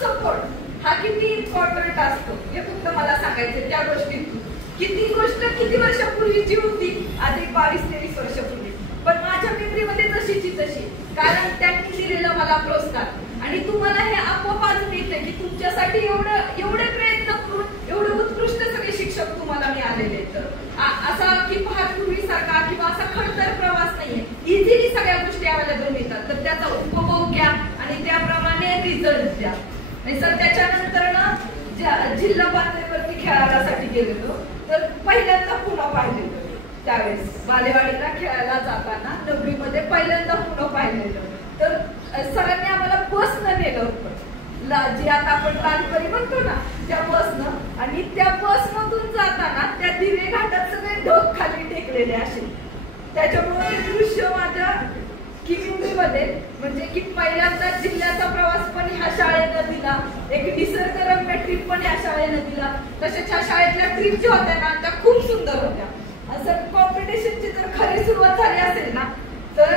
सपोर्ट हा किती इम्पॉर्टंट असतो हे फक्त मला सांगायचं. त्या गोष्टीतून किती गोष्ट किती वर्षापूर्वीची होती, आज एक 22-23 वर्षापूर्वी, पण माझ्या मेमरीमध्ये तशीची तशी, कारण त्यांनी दिलेलं मला प्रोत्साहन. आणि तुम्हाला हे आपोआप आज मिळते की तुमच्यासाठी एवढे प्रयत्न करून जिल्हा पातळीवरती खेळासाठी गेलेलो, तर पहिल्यांदा पुन्हा पाहिलेलं त्यावेळेस बालेवाडीला खेळायला जाताना 9वी मध्ये पहिल्यांदा पुन्हा पाहिलेलं. तर सरांनी आम्हाला बसनं नेलं होतं, जी आता आपण लालपरी म्हणतो ना त्या बसनं, आणि त्या बसमधून जाताना त्या दिवे घाटात सगळे ढग खाली टेकलेले असे. त्याच्यामुळे ते दृश्य माझ्या किमतीमध्ये, म्हणजे की पहिल्यांदा जिल्ह्याचा प्रवास पण ह्या शाळेनं दिला, एक निसर्गरम्य ट्रिप पण ह्या शाळेनं दिला. तसेच ह्या शाळेतल्या ट्रिप ज्या होत्या ना त्या खूप सुंदर होत्या. असं कॉम्पिटिशनची जर खरी सुरुवात झाली असेल ना तर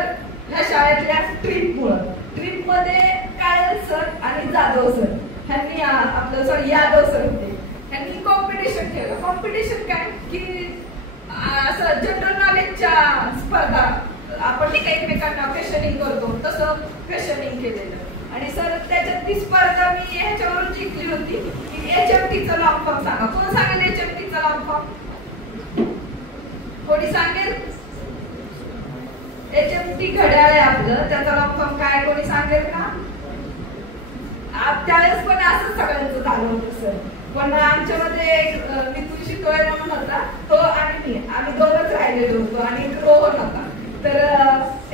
ह्या शाळेतल्या ट्रिप मध्ये काळे सर आणि जाधव सर ह्यांनी आपलं सॉरी यादव सर होते, ह्यांनी कॉम्पिटिशन केलं. कॉम्पिटिशन काय की असं जनरल नॉलेजच्या स्पर्धा, आपण नाही का एकमेकांना क्वेश्चनिंग करतो तसं क्वेश्चनिंग केलेलं. आणि सर त्याच्यात ती स्पर्धा मी ह्याच्यावरून जिंकली होती की HMTचा लॉंग फॉर्म सांगा. कोण सांगेल HMTचा लॉंग फॉर्म? कोणी सांगेल? HMT घड्याळ आहे आपलं, त्याचा लॉंग फॉर्म काय कोणी सांगेल का? त्यावेळेस पण असं सगळ्यांचं झालं होतं सर. पण आमच्यामध्ये मिथुन शितोळे म्हणून होता, तो आणि मी, आम्ही दोघंच राहिलेलो होतो, आणि रोहन होता. तर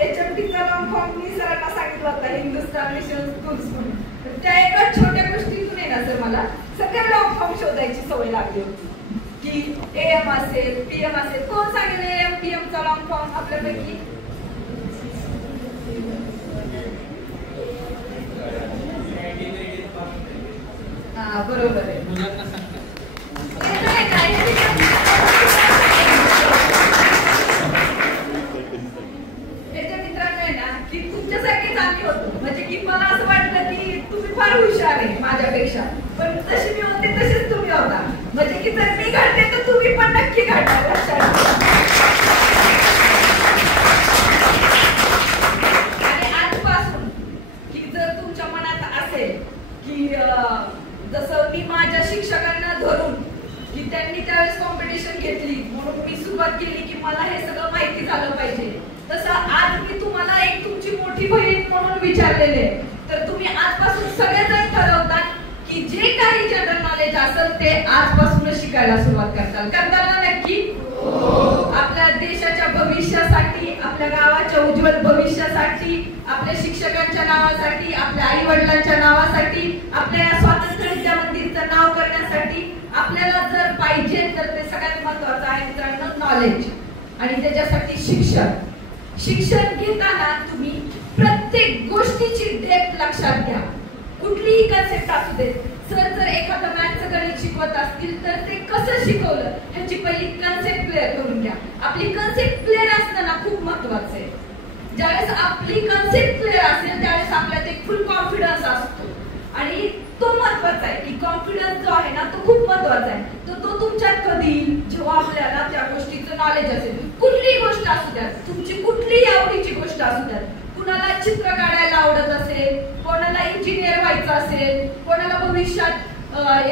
HMTचा लॉंग फॉर्म मी सरांना सांगितलं होता, हिंदुस्तान मिशन टूल्स म्हणून. तर त्या एका छोट्या गोष्टीतून आहे ना सर मला सगळे लॉंग फॉर्म शोधायची सवय लागली होती की AM असेल, PM असेल. कोण सांगेल AM PM चा लॉंग फॉर्म आपल्यापैकी? हा बरोबर आहे. त्याच्या मित्रांनो आहे ना की तुमच्यासारखीच आम्ही होतो, म्हणजे की मला असं वाटलं की तुम्ही फार हुशार आहे माझ्यापेक्षा, पण तशी मी होते तसेच तुम्ही होता. म्हणजे की जर मी घडते तर तुम्ही पण नक्की घडणार. आणि आजपासून की जर तुमच्या मनात असेल की जसं मी माझ्या शिक्षकांना धरून की त्यांनी त्यावेळेस कॉम्पिटिशन घेतली म्हणून मी सुरुवात केली की मला हे सगळं माहिती झालं पाहिजे, तसं आज मी तुम्हाला एक तुमची मोठी बहीण म्हणून विचारलेले. तर तुम्ही आजपासून सगळेजण ठरवतात की जे काही जनरल नॉलेज असेल ते आजपासूनच शिकायला सुरुवात करताल ना नक्की? आपल्या देशाच्या भविष्यासाठी, आपल्या गावाच्या उज्ज्वल भविष्यासाठी, आपल्या शिक्षकांच्या नावासाठी, आपल्या आई वडिलांच्या नावासाठी, आपल्या स्वातंत्र्य विद्या मंदिरचं नाव करण्यासाठी आपल्याला जर पाहिजे तर ते सगळ्यात महत्वाचं आहे मित्रांनो नॉलेज. आणि त्याच्यासाठी शिक्षण घेताना तुम्ही प्रत्येक गोष्टीची डेप्थ लक्षात घ्या. कुठलीही कन्सेप्ट असू दे, सर जर एखादं मॅथचं गणित शिकवत असतील तर ते कसं शिकवलं ह्याची पहिली कन्सेप्ट क्लिअर करून घ्या. आपली कन्सेप्ट क्लिअर असणं ना खूप महत्वाचं आहे. ज्यावेळेस आपली कन्सेप्ट क्लिअर असेल त्यावेळेस आपल्यात एक फुल कॉन्फिडन्स असतो, आणि तो महत्वाचा आहे की कॉन्फिडन्स जो आहे ना तो खूप महत्वाचा आहे. तर तो तुमच्यात कधी येईल जेव्हा आपल्याला त्या गोष्टीचं नॉलेज असेल. कुठलीही गोष्ट असू द्या, तुमची कुठलीही आवडीची गोष्ट असू द्या, कुणाला चित्र काढायला आवडत असेल, कोणाला इंजिनियर व्हायचं असेल, कोणाला भविष्यात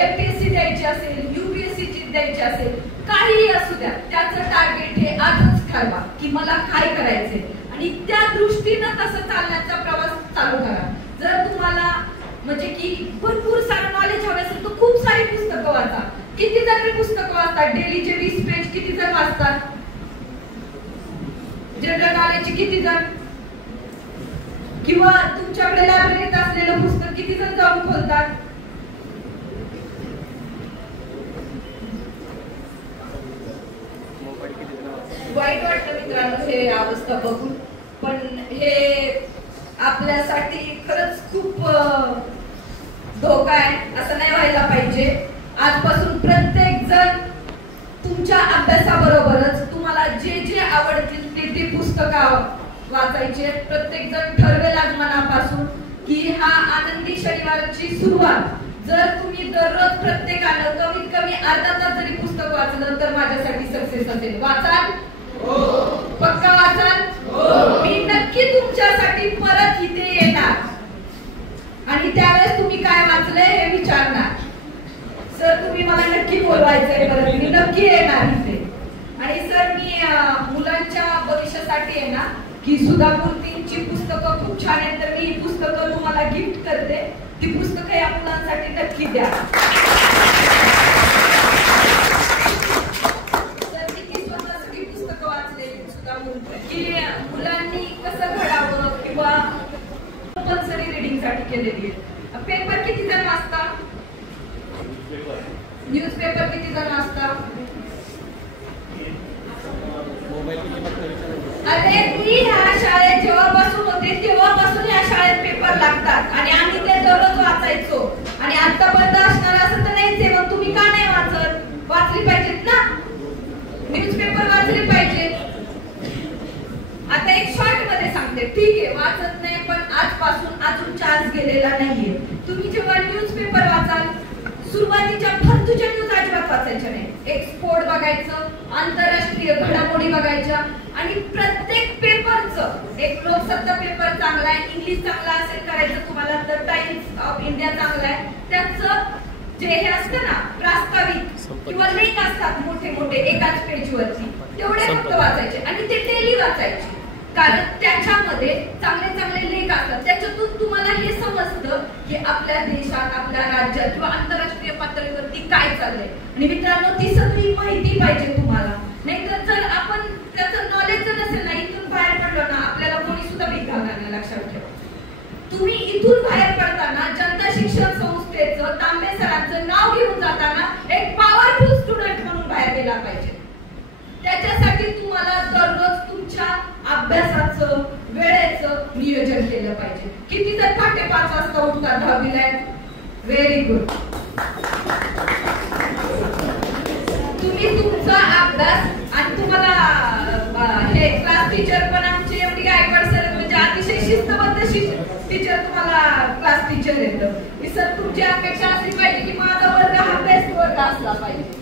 MPSC द्यायची असेल, UPSC द्यायची असेल, काहीही असू द्या, त्याचं टार्गेट हे आजच ठरवा की मला काय करायचंय, आणि त्या दृष्टीनं तसं चालण्याचा प्रवास चालू करा. जर तुम्हाला म्हणजे की भरपूर सारं नॉलेज हवं असेल तर खूप सारी पुस्तकं वाचा. किती जण पुस्तकं वाचतात? डेलीचे 20 पेज किती जण वाचतात? जनरल नॉलेजची किती जण? किंवा तुमच्याकडे लायब्ररीत असलेलं पुस्तक किती जण जाऊन खोलतात? वाईट वाटतं मित्रांनो हे अवस्था बघून, पण हे आपल्यासाठी खरंच खूप धोका आहे. असं नाही व्हायला पाहिजे. आजपासून प्रत्येक जण तुमच्या अभ्यासाबरोबरच तुम्हाला जे जे आवडतील ते पुस्तकं वाचायचे. प्रत्येक जण ठरवेल आज मनापासून की हा आनंदी शनिवारची सुरुवात जर तुम्ही दररोज प्रत्येकानं कमीत कमी अर्धा तास जरी पुस्तक वाचलं तर माझ्यासाठी सक्सेस असेल. वाचाल? पक्का वाचाल? मी नक्की तुमच्यासाठी परत इथे येणार, आणि त्यावेळेस तुम्ही काय वाचलंय हे विचारणार. सर तुम्ही मला नक्की बोलवायचंय परत, मी नक्की येणार इथे. आणि सर मी मुलांच्या भविष्यासाठी आहे ना की सुधा मूर्तींची पुस्तकं खूप छान आहेत, तर मी ही पुस्तकं तुम्हाला गिफ्ट करते. ती पुस्तकं या मुलांसाठी नक्की द्या. न्यूजपेपर किती जण असतात? अरे मी ह्या शाळेत जेव्हापासून होते तेव्हापासून ह्या शाळेत पेपर लागतात आणि आम्ही ते दररोज वाचायचो आणि आता बंद असणार असं तर नाहीच आहे. मग तुम्ही का नाही वाचली पाहिजेत ना, न्यूजपेपर वाचले पाहिजेत. आता एक शॉर्ट मध्ये सांगते, ठीक आहे वाचत नाही पण आजपासून अजून चान्स गेलेला नाहीये. तुम्ही जेव्हा न्यूजपेपर वाचाल, सुरुवातीच्या फालतूच्या न्यूज अजिबात वाचायच्या नाही. एक्सपोर्ट बघायचं, आंतरराष्ट्रीय घडामोडी बघायच्या आणि प्रत्येक पेपरचं, एक लोकसत्ता पेपर चांगला आहे, इंग्लिश चांगला असेल करायचं तुम्हाला तर टाइम्स ऑफ इंडिया चांगला आहे. त्याचं जे हे असतं ना प्रास्ताविक किंवा लेख असतात मोठे मोठे एकाच पेजवरती, तेवढे फक्त वाचायचे आणि ते डेली वाचायचे. कारण त्याच्यामध्ये चांगले चांगले लेख असतात. त्याच्यातून तुम्हाला हे समजतं की आपल्या देशात, आपल्या राज्यात किंवा आंतरराष्ट्रीय पातळीवरती काय चाललंय. आणि मित्रांनो, ती सगळी माहिती पाहिजे तुम्हाला. नाहीतर जर आपण त्याचं नॉलेज जर नसेल ना, इथून बाहेर पडलो ना, आपल्याला कोणी सुद्धा भीक घालणार नाही. लक्षात ठेवा, तुम्ही इथून बाहेर पडताना जनता शिक्षण संस्थेचं, तांबे सरांचं नाव घेऊन जाताना एक पॉवरफुल स्टुडंट म्हणून बाहेर गेला पाहिजे. त्याच्यासाठी तुम्हाला दररोज तुमच्या अभ्यासाचं, वेळेचं नियोजन केलं पाहिजे. किती जर 5:30 वाजता उठतात 10वीला? Very good. तुम्ही तुमचा अभ्यास आणि तुम्हाला हे क्लास टीचर पण आमचे एवढी गायकवाड सर म्हणजे अतिशय शिस्तबद्ध टीचर तुम्हाला क्लास टीचर येतं. मी सर तुमची अपेक्षा असली पाहिजे की माझा वर्ग हा बेस्ट वर्ग असला पाहिजे.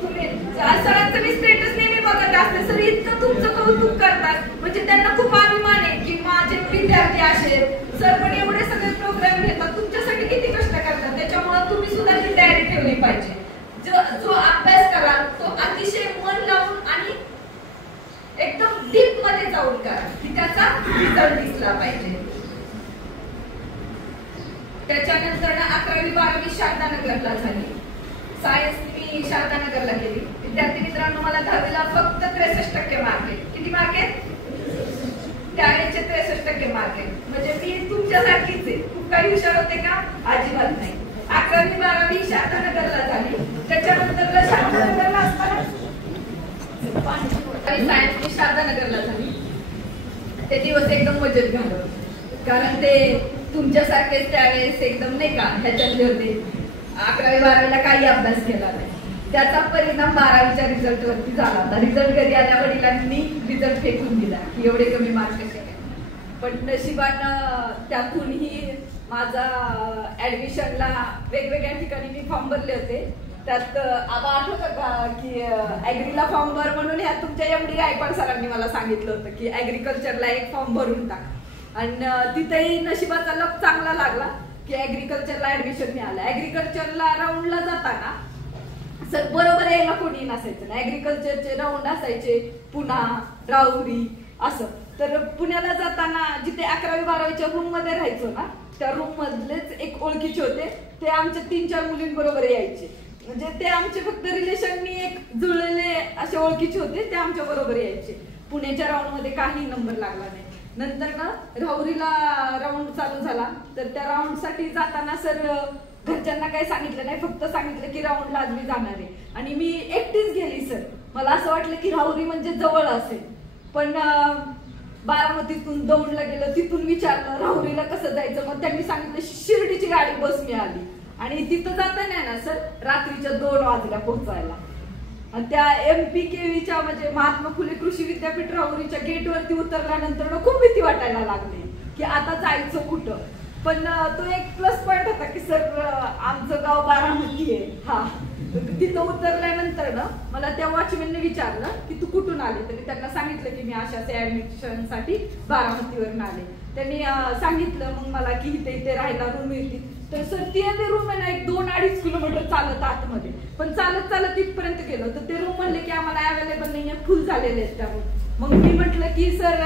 तुम्ही सरांचं मी स्टेटस नेहमी बघत असते, सर इतकं तुमचं कौतुक करतात म्हणजे त्यांना खूप अभिमान आहे की माझे विद्यार्थी असे सर पण एवढे सगळे प्रोग्राम घेतात, तुमच्यासाठी किती कष्ट करतात. त्याच्यामुळे तुम्ही सुद्धा ही तयारी ठेवली पाहिजे. जो अभ्यास कराल तो अतिशय मन लावून आणि एकदम डीप मध्ये जाऊन करा की त्याचा रिझल्ट दिसला पाहिजे. त्याच्यानंतर 11वी 12वी शारदानगरला झाली. सायन्स मी शारदानगरला केली. विद्यार्थी मित्रांनो, मला 10वीला फक्त 63% मार्क आहेत. किती मार्क आहेत? त्यावेळेचे 63% मार्क आहेत. म्हणजे मी तुमच्यासारखीच आहे. खूप काही हुशार होते का? अजिबात नाही. 11वी 12वी शारदानगरला झाली. त्याच्यानंतर शारदानगरला असताना सायन्स मी शारदानगरला झाली. ते दिवस एकदम मजेत घालवले, कारण ते तुमच्यासारखेच त्यावेळेस एकदम नाही का ह्याच्यातले होते. 11वी 12वीला काही अभ्यास केला नाही. त्याचा परिणाम 12वीच्या रिझल्ट वरती झाला होता. रिझल्ट घरी आल्या वडिलांनी रिझल्ट फेकून दिला की एवढे कमी मार्क कसे काय. पण नशिबानं त्यातूनही माझा ऍडमिशनला वेगवेगळ्या ठिकाणी मी फॉर्म भरले होते. त्यात आता आठवतं का की ऍग्रीला फॉर्म भर म्हणून ह्या तुमच्या एमडी गायकवाड सरांनी मला सांगितलं होतं की ऍग्रिकल्चरला एक फॉर्म भरून टाक. आणि तिथेही नशिबाचा लक चांगला लागला की ऍग्रिकल्चरला ऍडमिशन मिळालं. ऍग्रिकल्चरला राऊंडला जाताना सर बरोबर यायला कोणी नसायचं ना. ऍग्रिकल्चरचे राऊंड असायचे पुणा, राहुरी असं. तर पुण्याला जाताना जिथे 11वी 12वीच्या रूम मध्ये राहायचो ना, त्या रूम मधलेच एक ओळखीचे होते. ते आमच्या 3-4 मुलींबरोबर यायचे. म्हणजे ते आमचे फक्त रिलेशननी एक जुळलेले असे ओळखीचे होते. ते आमच्या बरोबर यायचे. पुण्याच्या राऊंड मध्ये काही नंबर लागला नाही. नंतर ना राहुरीला राऊंड चालू झाला. तर त्या राऊंड साठी जाताना सर घरच्यांना काही सांगितलं नाही, फक्त सांगितलं की राऊंडला आज मी जाणार आहे. आणि मी एकटीच गेली. सर मला असं वाटलं की राहुरी म्हणजे जवळ असेल, पण बारामतीतून दौंडला गेलं. तिथून विचारलं राहुरीला कसं जायचं. मग त्यांनी सांगितलं शिर्डीची गाडी बस मिळाली. आणि तिथं जाताना ना सर रात्रीच्या 2 वाजल्या पोहोचायला. आणि त्या MPKVच्या म्हणजे महात्मा फुले कृषी विद्यापीठ राहुरीच्या गेटवरती उतरल्यानंतर खूप भीती वाटायला लागली की आता जायचं कुठं. पण तो एक प्लस पॉइंट होता की सर आमचं गाव बारामती आहे. हा तिथं उतरल्यानंतर ना मला त्या वॉचमॅनने विचारलं की तू कुठून आले. तर त्यांना सांगितलं की मी अशाच ऍडमिशन साठी बारामतीवरून आले. त्यांनी सांगितलं मग मला की इथे राहायला रूम मिळतील. तर सर ते रूम आहे ना एक 2-2.5 किलोमीटर चालत आतमध्ये. पण चालत चालत तिथपर्यंत गेलो तर ते रूम म्हणले की आम्हाला अवेलेबल नाहीये, फुल झालेले आहेत त्यामुळे. मग मी म्हटलं की सर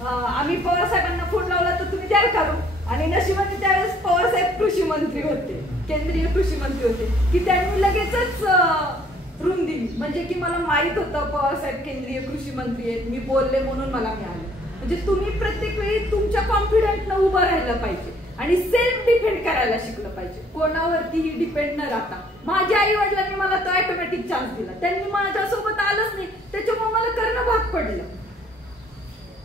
आम्ही पवार साहेबांना फोन लावला तर तुम्ही द्याल का रूम. आणि नशिबाने त्यावेळेस पवार साहेब कृषी मंत्री होते, केंद्रीय कृषी मंत्री होते, की त्यांनी लगेचच रूम दिली. म्हणजे की मला माहित होतं पवार साहेब केंद्रीय कृषी मंत्री आहेत, मी बोलले म्हणून मला मिळालं. म्हणजे तुम्ही प्रत्येक वेळी तुमच्या कॉन्फिडंटनं उभं राहिलं पाहिजे आणि सेल्फ डिपेंड करायला शिकलं पाहिजे. कोणावरतीही डिपेंड न राहता माझ्या आई वडिलांनी मला तो ऑटोमॅटिक चान्स दिला, त्यांनी माझ्यासोबत आलंच नाही, त्याच्यामुळे मला करणं भाग पडलं.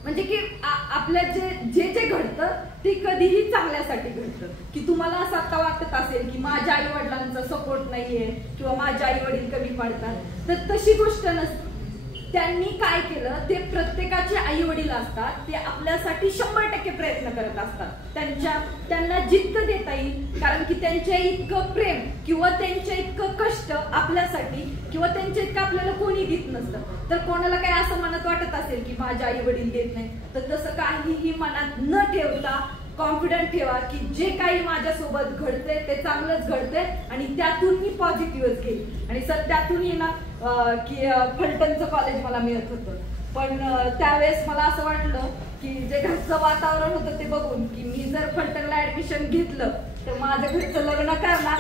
म्हणजे की आपल्या जे जे घडतं ते कधीही चांगल्यासाठी घडतं. की तुम्हाला असं आता वाटत असेल की माझ्या आई वडिलांचा सपोर्ट नाहीये किंवा माझे आई वडील कमी पडतात, तर तशी गोष्ट नसते. त्यांनी काय केलं, ते प्रत्येकाचे आई वडील असतात, ते आपल्यासाठी 100% प्रयत्न करत असतात, त्यांना जिद्द देता येईल, कारण की त्यांच्या इतकं प्रेम किंवा त्यांच्या इतकं कष्ट आपल्यासाठी किंवा त्यांच्या इतकं आपल्याला कोणी देत नसतं. तर कोणाला काय असं मनात वाटत असेल की माझे आई वडील देत नाही, तर तसं काहीही मनात न ठेवता कॉन्फिडंट ठेवा की जे काही माझ्यासोबत घडतंय ते चांगलंच घडतंय आणि त्यातून मी पॉझिटिव्हच घेईल. आणि सर त्यातूनही ना की फलटणचं कॉलेज मला मिळत होतं, पण त्यावेळेस मला असं वाटलं की जे घरचं वातावरण होतं ते बघून की मी जर फलटणला ऍडमिशन घेतलं तर माझं घरचं लग्न करणार,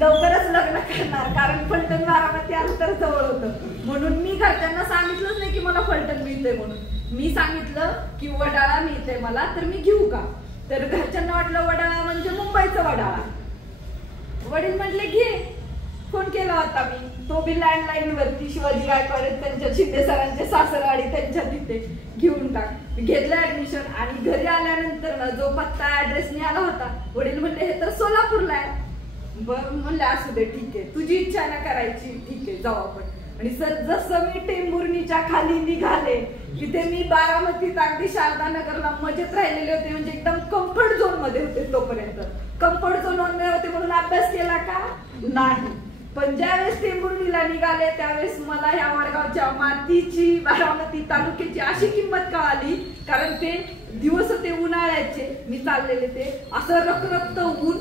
लवकरच लग्न करणार, कारण फलटण बारामती अंतर जवळ होतं. म्हणून मी घरच्यांना सांगितलंच नाही की मला फलटण मिळतंय म्हणून. मी सांगितलं की वडाळा मिळतंय मला, तर मी घेऊ का. तर घरच्यांना वाटलं वडाळा म्हणजे मुंबईचं वडाळा. वडील म्हटले घे. फोन केला होता मी, तो बी लँडलाईन वरती, शिवाजी गायकवाड त्यांच्या शिंदे सरांचे सासरवाडी त्यांच्या तिथे, घेऊन टाक. घेतलं ऍडमिशन आणि घरी आल्यानंतर जो पत्ता ऍड्रेस आला होता, वडील म्हणले हे तर सोलापूरला आहे. बरं म्हणलं असू दे, ठीक आहे, तुझी इच्छा ना करायची, ठीक आहे जाऊ आपण. आणि सर जसं मी टेंभुर्णीच्या खाली निघाले तिथे मी बारामतीत अगदी शारदानगरला मजेत राहिलेले होते, म्हणजे एकदम कम्फर्ट झोन मध्ये होते. तोपर्यंत कम्फर्ट झोन मध्ये होते म्हणून अभ्यास केला का नाही, पण ज्यावेळेस टेंभुर्णीला निघाले त्यावेळेस मला ह्या वडगावच्या मातीची, बारामती तालुक्याची अशी किंमत कळाली. कारण ते दिवस होते उन्हाळ्याचे, मी चाललेले ते असं रखरखत ऊन,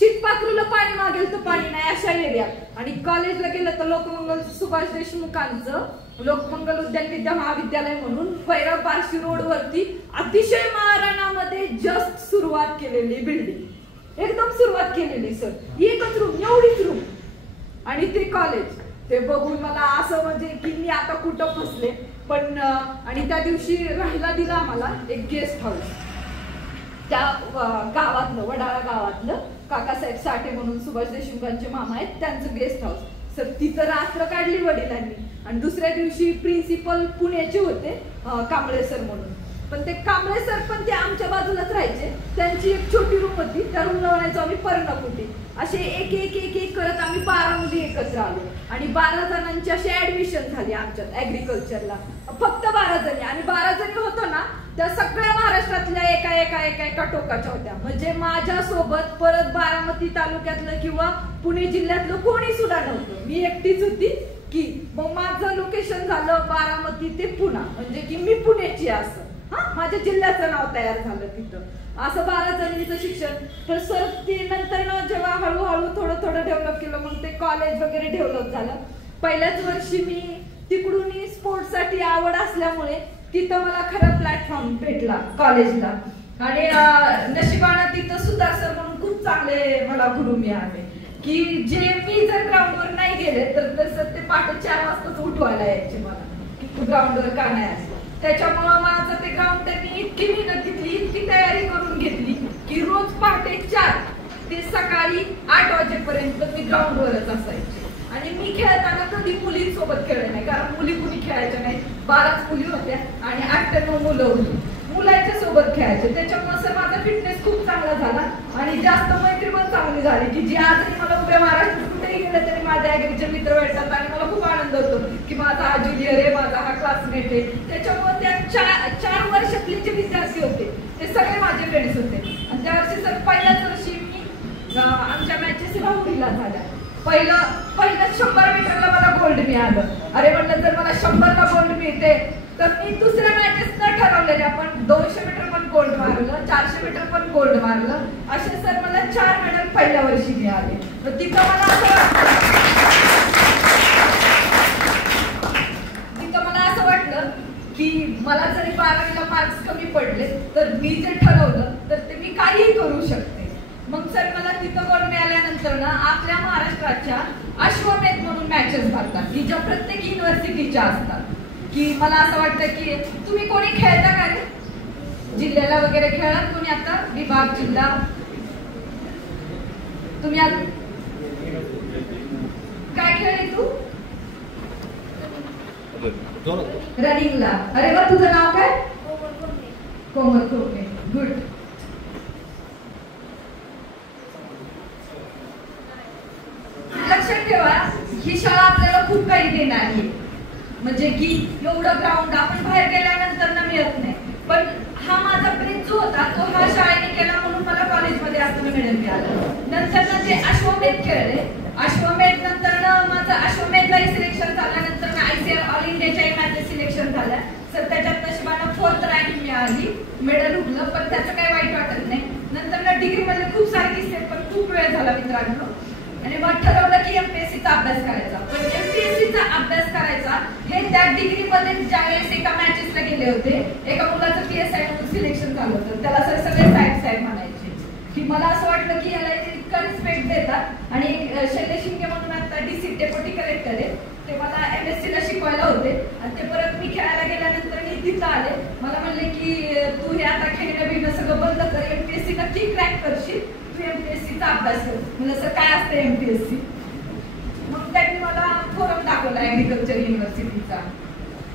चिटपाखरूला पाणी मागेल तर पाणी नाही अशा एरियात. आणि कॉलेजला गेलं तर लोकमंगल सुभाष देशमुखांचं लोकमंगल उद्यान विद्या महाविद्यालय म्हणून भैरव बार्शी रोड वरती अतिशय महाराणामध्ये जस्ट सुरुवात केलेली बिल्डिंग, एकदम सुरुवात केलेली सर, एकच रूम, एवढीच रूम. आणि ते कॉलेज ते बघून मला असं म्हणजे की मी आता कुठं फसले. पण आणि त्या दिवशी राहायला दिला आम्हाला एक गेस्ट हाऊस, त्या गावातलं, वडाळा गावातलं काकासाहेब साठे म्हणून सुभाष देशमुखांचे मामा आहेत, त्यांचं गेस्ट हाऊस. सर तिथं रात्र काढली वडिलांनी. आणि दुसऱ्या दिवशी प्रिन्सिपल पुण्याचे होते, कांबळे सर म्हणून. पण ते कांबळे सर पण ते आमच्या बाजूलाच राहायचे, त्यांची एक छोटी रूम होती, त्या रूमला म्हणायचो आम्ही पर्णकुटी. असे एक एक एक एक करत आम्ही 12 मुली एकत्र आलो आणि 12 जणांची अशी ऍडमिशन झाली आमच्यात ऍग्रिकल्चरला, फक्त 12 जणी. आणि 12 जणी होतो ना त्या सगळ्या महाराष्ट्रातल्या एका एका एका एका टोकाच्या होत्या. म्हणजे माझ्यासोबत परत बारामती तालुक्यातलं किंवा पुणे जिल्ह्यातलं कोणी सुद्धा नव्हतं, मी एकटीच होती. की मग माझं लोकेशन झालं बारामती ते पुणा, म्हणजे की मी पुण्याची असं माझ्या जिल्ह्याचं नाव तयार झालं तिथं. असं 12 जणींचं शिक्षण. तर सर ते नंतर जेव्हा हळूहळू थोडं थोडं डेव्हलप केलं, मग ते कॉलेज वगैरे डेव्हलप झालं. पहिल्याच वर्षी मी तिकडून स्पोर्ट्ससाठी आवड असल्यामुळे तिथं मला खरं प्लॅटफॉर्म भेटला कॉलेजला. आणि नशिबानं तिथं सुद्धा सर म्हणून खूप चांगले मला गुरु मिळाले, की जे मी जर ग्राउंडवर नाही गेले तर तसं ते पहाटे 4 वाजताच उठवायला यायचे मला, की तू ग्राउंडवर का नाही असं. त्याच्यामुळं माझं ते ग्राउंड त्यांनी इतकी मेहनत घेतली, इतकी तयारी करून घेतली की रोज पहाटे 4 ते सकाळी 8 वाजेपर्यंत मी ग्राउंडवरच असायचे. आणि मी खेळताना कधी मुलींसोबत खेळले नाही, कारण मुली कुणी खेळायच्या नाही, 12च मुली होत्या आणि 8-9 मुलं होती, मुलांच्या सोबत खेळायचे. त्याच्यामुळे सर माझा फिटनेस खूप चांगला झाला आणि जास्त मैत्री पण चांगली झाली, की जी आजही मला उभ्या महाराष्ट्रात कुठेही गेलं तरी माझ्या ऍग्रीचे मित्र भेटतात आणि मला खूप आनंद होतो की माझा हा ज्युनियर आहे, माझा हा क्लासमेट आहे. त्याच्यामुळे त्या 4 वर्षातले जे विद्यार्थी होते ते सगळे माझे फ्रेंड्स होते. आणि त्या वर्षी सर पहिल्याच वर्षी मी आमच्या मॅचेस राहुरीला झाल्या. पहिलं 100 मीटरला मला गोल्ड मिळालं. अरे म्हणलं जर मला 100ला गोल्ड मिळते तर मी दुसऱ्या मॅचेस न ठरवलेल्या पण 200 मीटर पण गोल्ड मारलं, 400 मीटर पण गोल्ड मारलं. असे सर मला 4 मेडल पहिल्या वर्षी मिळाले. तर तिथं मला असं वाटलं की मला जरी 12वीला मार्क्स कमी पडले तर मी जे ठरवलं तर ते मी काहीही करू शकते. मग सर मला तिथं गोल्ड मिळाल्यानंतर ना आपल्या महाराष्ट्राच्या अश्वमेध म्हणून मॅचेस भरतात, की ज्या प्रत्येक युनिव्हर्सिटीच्या असतात. की मला असं वाटतं की तुम्ही कोणी खेळता का रे, जिल्ह्याला वगैरे खेळा तुम्ही आता, विभाग जिल्हा तुम्ही रनिंगला. अरे वा, तुझं नाव काय? कोमल खोके. गुड. लक्षात ठेवा, ही शाळा आपल्याला खूप काही देणार आहे. म्हणजे की एवढं ग्राउंड आपण बाहेर गेल्यानंतर ना मिळत नाही, पण हा माझा प्रेम जो होता तो हा शाळेने केला म्हणून मला कॉलेजमध्ये असताना मेडल मिळालं. नंतर ना ते अश्वमेध खेळले. अश्वमेध नंतर माझं अश्वमेधलाही सिलेक्शन झाल्यानंतर ICR ऑल इंडियाच्याही मॅचेस सिलेक्शन झाल्या. सर त्याच्यात नशिबानं 4th रँक मिळाली, मेडल उठलं, पण त्याचं काही वाईट वाटत नाही. नंतर ना डिग्रीमध्ये खूप सारे किस्से, पण खूप वेळ झाला मित्रांनो. आणि मग ठरवलं की MPSCचा अभ्यास करायचा. पण MPSCचा अभ्यास करायचा हे त्या डिग्रीमध्ये ज्यावेळेस एका मॅचेसला गेले होते, एका मुलाचं PSI म्हणून सिलेक्शन झालं होतं. त्याला सर सगळे साहेब म्हणायचे. की मला असं वाटलं की याला इतका रिस्पेक्ट देतात. आणि शैलेश शिंगे म्हणून आता DC डेप्युटी कलेक्टर आहे, ते मला MSc ला शिकवायला होते. आणि ते परत मी खेळायला गेल्यानंतर मी तिथं आले. मला म्हणले की तू हे आता खेळणं बिणं सगळं बंद कर, MPSC नक्की क्रॅक करशील, तू MPSCचा अभ्यास कर. म्हणलं सर काय असतं MPSC? मग त्यांनी मला फोरम दाखवला ऍग्रिकल्चर युनिव्हर्सिटीचा.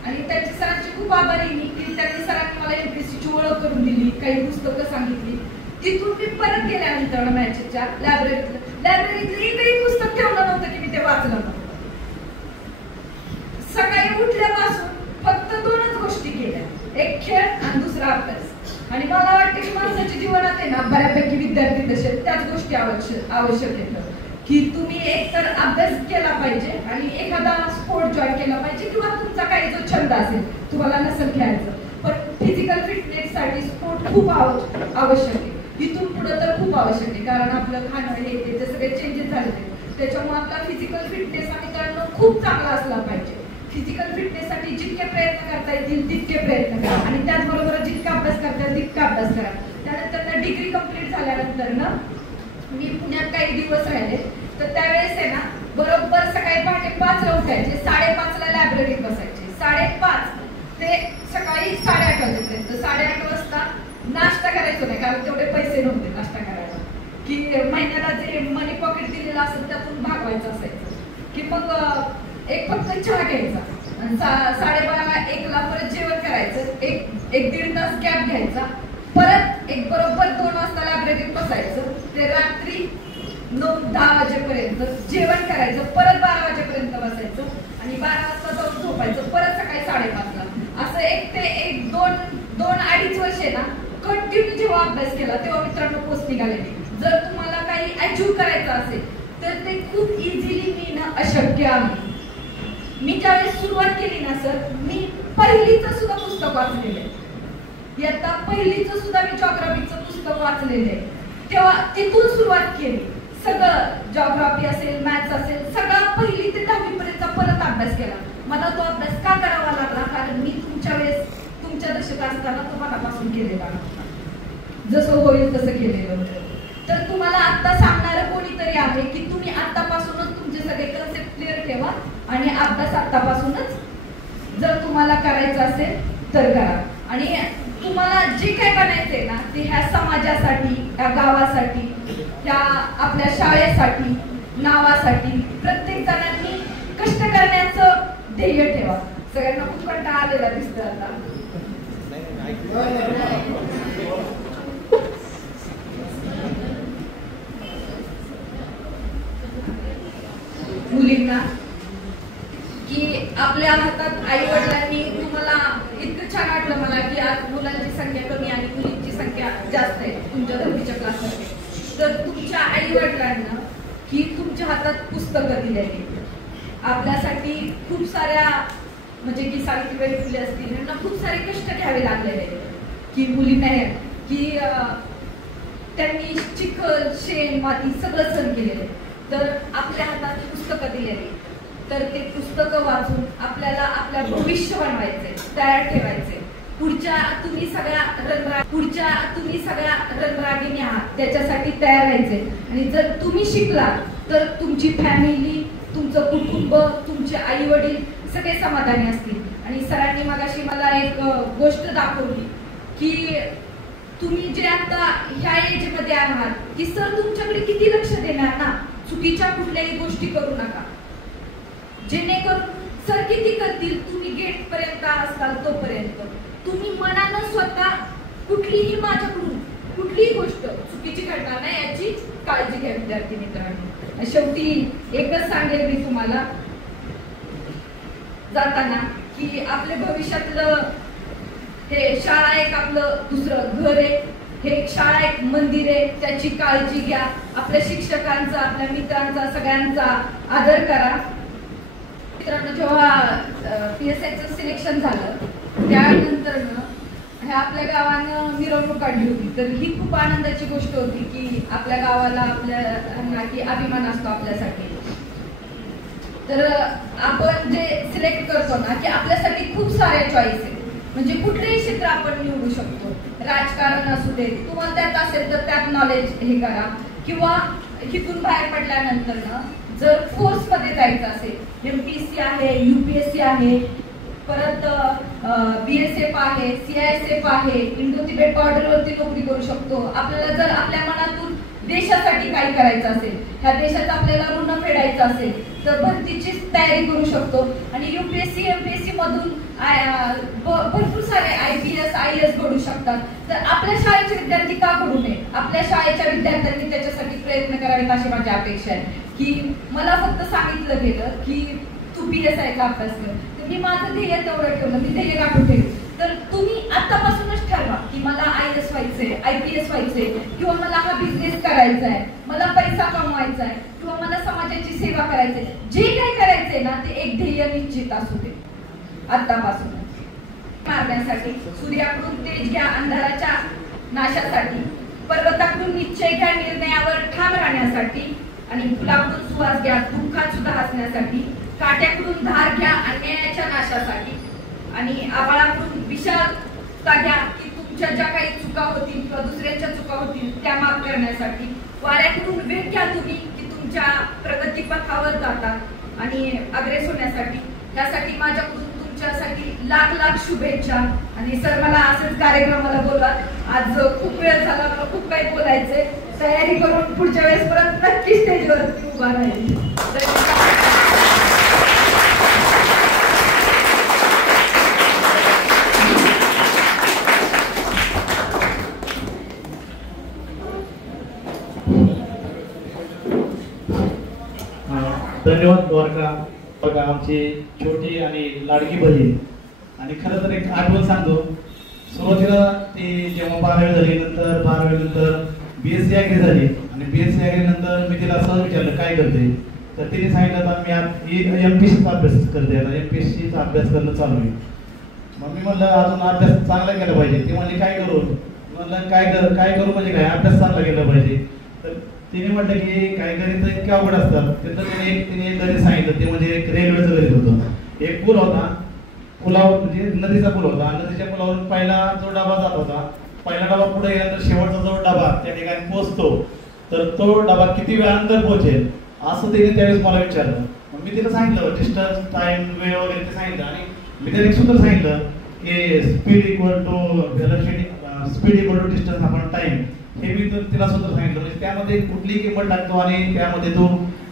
आणि त्यांच्या सरांची खूप आभारी मी की त्यांनी सरांनी मला MPSCची ओळख करून दिली, काही पुस्तकं सांगितली. तिथून मी परत गेल्यानंतर मॅचेसच्या लायब्ररीतलं एकही पुस्तक ठेवलं नव्हतं की मी ते वाचलं नव्हतं. सकाळी उठल्यापासून फक्त 2च गोष्टी केल्या, एक खेळ आणि दुसरा अभ्यास. आणि मला वाटतं की माणसाच्या जीवनात आहे ना बऱ्यापैकी विद्यार्थी तसे त्याच गोष्टी आवश्यक आहेत. की तुम्ही एक तर अभ्यास केला पाहिजे आणि एखादा स्पोर्ट जॉईन केला पाहिजे, किंवा तुमचा काही जो छंद असेल, तुम्हाला नसेल खेळायचं पण फिजिकल फिटनेससाठी स्पोर्ट खूप आवश्यक आहे. इथून पुढे तर खूप आवश्यक आहे, कारण आपलं खाणं हे ते सगळे चेंजेस झालेले. त्याच्यामुळे आपला फिजिकल फिटनेस मित्रांनो खूप चांगला असला पाहिजे. फिजिकल फिटनेससाठी जितके प्रयत्न करता येतील तितके प्रयत्न करा, आणि त्याचबरोबर जितका अभ्यास करता येईल तितका अभ्यास करा. त्यानंतर डिग्री कंप्लीट झाल्यानंतर ना मी पुण्यात काही दिवस राहिले. तर त्यावेळेस आहे ना बरोबर सकाळी पहाटे 5ला उठायचे, 5:30ला लायब्ररीत बसायचे. 5:30 ते सकाळी 8:30 वाजेपर्यंत. 8:30 वाजता नाश्ता करायचो नाही, कारण तेवढे पैसे नव्हते नाश्ता करायला. की महिन्याला जे मनी पॉकेट दिलेलं असेल त्यातून भागवायचं असायचं. की मग एक फक्त चहा घ्यायचा, 12:30-1ला परत जेवण करायचं, एक दीड तास गॅप घ्यायचा, परत एक बरोबर 2 वाजता लायब्ररीत बसायचं, ते रात्री 9-10 वाजेपर्यंत जेवण करायचं, परत 12 वाजेपर्यंत बसायचं, आणि 12 वाजता जाऊन झोपायचं, परत सकाळी 5:30ला. असं 2-2.5 वर्ष आहे ना कंटिन्यू जेव्हा अभ्यास केला तेव्हा मित्रांनो पोस्ट निघालेली. जर तुम्हाला काही अचीव्ह करायचं असेल तर ते खूप इझिली मी ना अशक्य आहे. मी ज्यावेळेस सुरुवात केली ना सर, मी पहिलीचं सुद्धा पुस्तक वाचलेलं आहे. इयत्ता पहिलीचं सुद्धा मी जॉग्राफीचं पुस्तक वाचलेलं आहे. तेव्हा तिथून सुरुवात केली. सगळं जॉग्राफी असेल, मॅथ्स असेल, सगळं 1ली ते 10वी पर्यंत परत अभ्यास केला. मला तो अभ्यास का करावा लागला? कारण मी तुमच्या दशेत असताना तो मनापासून केलेला नव्हता, जसं होईल तसं केलेलं होतं. तर तुम्हाला आता सांगणारं कोणीतरी आहे की तुम्ही आतापासूनच तुमचे सगळे कन्सेप्ट क्लिअर ठेवा, आणि अभ्यास आतापासूनच जर तुम्हाला करायचं असेल तर करा. आणि तुम्हाला जे काय बनायचंय ना ते ह्या समाजासाठी, ह्या गावासाठी, ह्या आपल्या शाळेसाठी, नावासाठी प्रत्येक जणांनी कष्ट करण्याचं ध्येय ठेवा. सगळ्यांना खूप कंटाळा आलेला दिसतो आता. मुलींना की आपल्या हातात आई वडिलांनी तुम्हाला इतकं छान वाटलं मला की आज मुलांची संख्या कमी आणि मुलींची संख्या जास्त आहे तुमच्या 10वीच्या क्लासमध्ये. तर तुमच्या आई वडिलांना की तुमच्या हातात पुस्तकं दिलेली, आपल्यासाठी खूप साऱ्या म्हणजे की सावित्रीबाई फुले असतील, यांना खूप सारे कष्ट घ्यावे लागलेले आहेत. की मुलींना की त्यांनी चिखल, शेण, माती सगळं सहन केलेलं आहे. तर आपल्या हातात पुस्तकं दिलेली, तर ते पुस्तकं वाचून आपल्याला आपल्या भविष्य बनवायचे, तयार ठेवायचे. पुढच्या तुम्ही सगळ्या रणरागिणी आहात, त्याच्यासाठी तयार व्हायचे. आणि जर तुम्ही शिकला तर तुमची फॅमिली, तुमचं कुटुंब, तुमचे आई वडील सगळे समाधानी असतील. आणि सरांनी मगाशी मला एक गोष्ट दाखवली की तुम्ही जे आता ह्या एज मध्ये आहात की सर तुमच्याकडे किती लक्ष देणार ना, चुकीच्या कुठल्याही गोष्टी करू नका, जेणेकरून सर किती करतील, तुम्ही गेट पर्यंत असाल तोपर्यंत तुम्ही मनानं स्वतः कुठलीही माझ्याकडून कुठलीही गोष्ट चुकीची घडणार नाही याची काळजी घ्या विद्यार्थी मित्रांनो. शेवटी एकच सांगेल मी तुम्हाला जाताना की आपल्या भविष्यातलं हे शाळा एक आपलं दुसरं घर आहे, हे शाळा एक मंदिर आहे, त्याची काळजी घ्या. आपल्या शिक्षकांचा, आपल्या मित्रांचा, सगळ्यांचा आदर करा. मित्रांनो, जेव्हा PSIचं सिलेक्शन झालं त्यानंतर ह्या आपल्या गावानं मिरवणूक काढली होती, तर ही खूप आनंदाची गोष्ट होती की आपल्या गावाला आपल्या की अभिमान असतो आपल्यासाठी. तर आपण जे सिलेक्ट करतो ना की आपल्यासाठी खूप सारे चॉईस आहे, म्हणजे कुठलेही क्षेत्र आपण निवडू शकतो. राजकारण असू दे, तुम्हाला त्यात असेल तर त्यात नॉलेज हे करा, किंवा इथून बाहेर पडल्यानंतर ना जर फोर्स मध्ये जायचं असेल, MPSC आहे, UPSC आहे, परत BSF आहे, CISF आहे, इंडो तिबेट बॉर्डरवरती नोकरी करू शकतो. आपल्याला जर आपल्या मनातून देशासाठी काही करायचं असेल, ह्या देशाचा आपल्याला ऋण फेडायचं असेल तर भरतीची तयारी करू शकतो. आणि UPSC MPSC मधून भरपूर सारे IPS IAS घडू शकतात. तर आपल्या शाळेचे विद्यार्थी का घडू नये? आपल्या शाळेच्या विद्यार्थ्यांनी त्याच्यासाठी प्रयत्न करावेत अशी माझी अपेक्षा आहे. की मला फक्त सांगितलं गेलं की तू PSIचा अभ्यास कर, तर मी माझं ध्येय तेवढं ठेवलं, मी ध्येय गाठून ठेवलं. तर तुम्ही आतापासूनच ठरवा की मला IAS व्हायचंय, IPS व्हायचंय, किंवा मला हा बिझनेस करायचा आहे, मला पैसा कमवायचा आहे, किंवा मला समाजाची सेवा करायची आहे. जे काही करायचंय ना ते एक ध्येय निश्चित असू दे आतापासून. मारण्यासाठी सूर्याकडून तेज घ्या अंधाराच्या नाशासाठी, पर्वताकडून निश्चय घ्या निर्णयावर ठाम राहण्यासाठी, आणि फुलाकडून सुवास घ्या दुःखात सुद्धा हसण्यासाठी, काट्याकडून धार घ्या अन्यायाच्या नाशासाठी, आणि आबाळाकडून विशालता घ्या की तुमच्या ज्या काही चुका होतील किंवा दुसऱ्यांच्या चुका होतील त्या माफ करण्यासाठी, वाऱ्याकडून वेग घ्या तुम्ही की तुमच्या प्रगतीपथावर जाता आणि अग्रेस होण्यासाठी. त्यासाठी माझ्याकडून तुमच्यासाठी लाख लाख शुभेच्छा. आणि सर, मला असंच कार्यक्रमाला बोलवा. आज खूप वेळ झाला, मला खूप काही बोलायचंय. तयारी करून पुढच्या वेळेस परत नक्की स्टेजवरती उभा राहील. धन्यवाद द्वारका, आमची छोटी आणि लाडकी बहीण. आणि खरं तर एक आठवण सांगतो, सुरुवातीला ती जेव्हा 12वी झाली, नंतर 12वी नंतर BSc ॲग्री झाली, आणि BSc ॲग्री नंतर मी तिला असं विचारलं काय करते, तर तिने सांगितलं आता मी MPSCचा अभ्यास करते, आता MPSCचा अभ्यास करणं चालू आहे. मग मी म्हणलं अजून अभ्यास चांगला केला पाहिजे. ती म्हणली काय करू? म्हणलं काय करू म्हणजे काय, अभ्यास चांगला केला पाहिजे. तर तिने म्हटलं की काय गणित इतके अवघड असतात. तिथं तिने एक गणित सांगितलं, ते म्हणजे एक रेल्वेचं गणित होतं. एक पूल होता, पुलावर म्हणजे नदीचा पूल होता, नदीच्या पुलावरून पहिला जो डबा जात होता, पहिला डबा पुढे गेल्यानंतर शेवटचा जो डबा त्या ठिकाणी पोहोचतो, तर तो डबा किती वेळानंतर पोहोचेल असं तिने त्यावेळेस मला विचारलं. मग मी तिला सांगितलं डिस्टन्स, टाइम, वेळ वगैरे ते सांगितलं. आणि मी त्याला एक सूत्र सांगितलं की speed equal to velocity, speed equal to distance upon time, हे मी तिला सूत्र सांगितलं. म्हणजे त्यामध्ये कुठली किंमत टाकतो आणि त्यामध्ये तो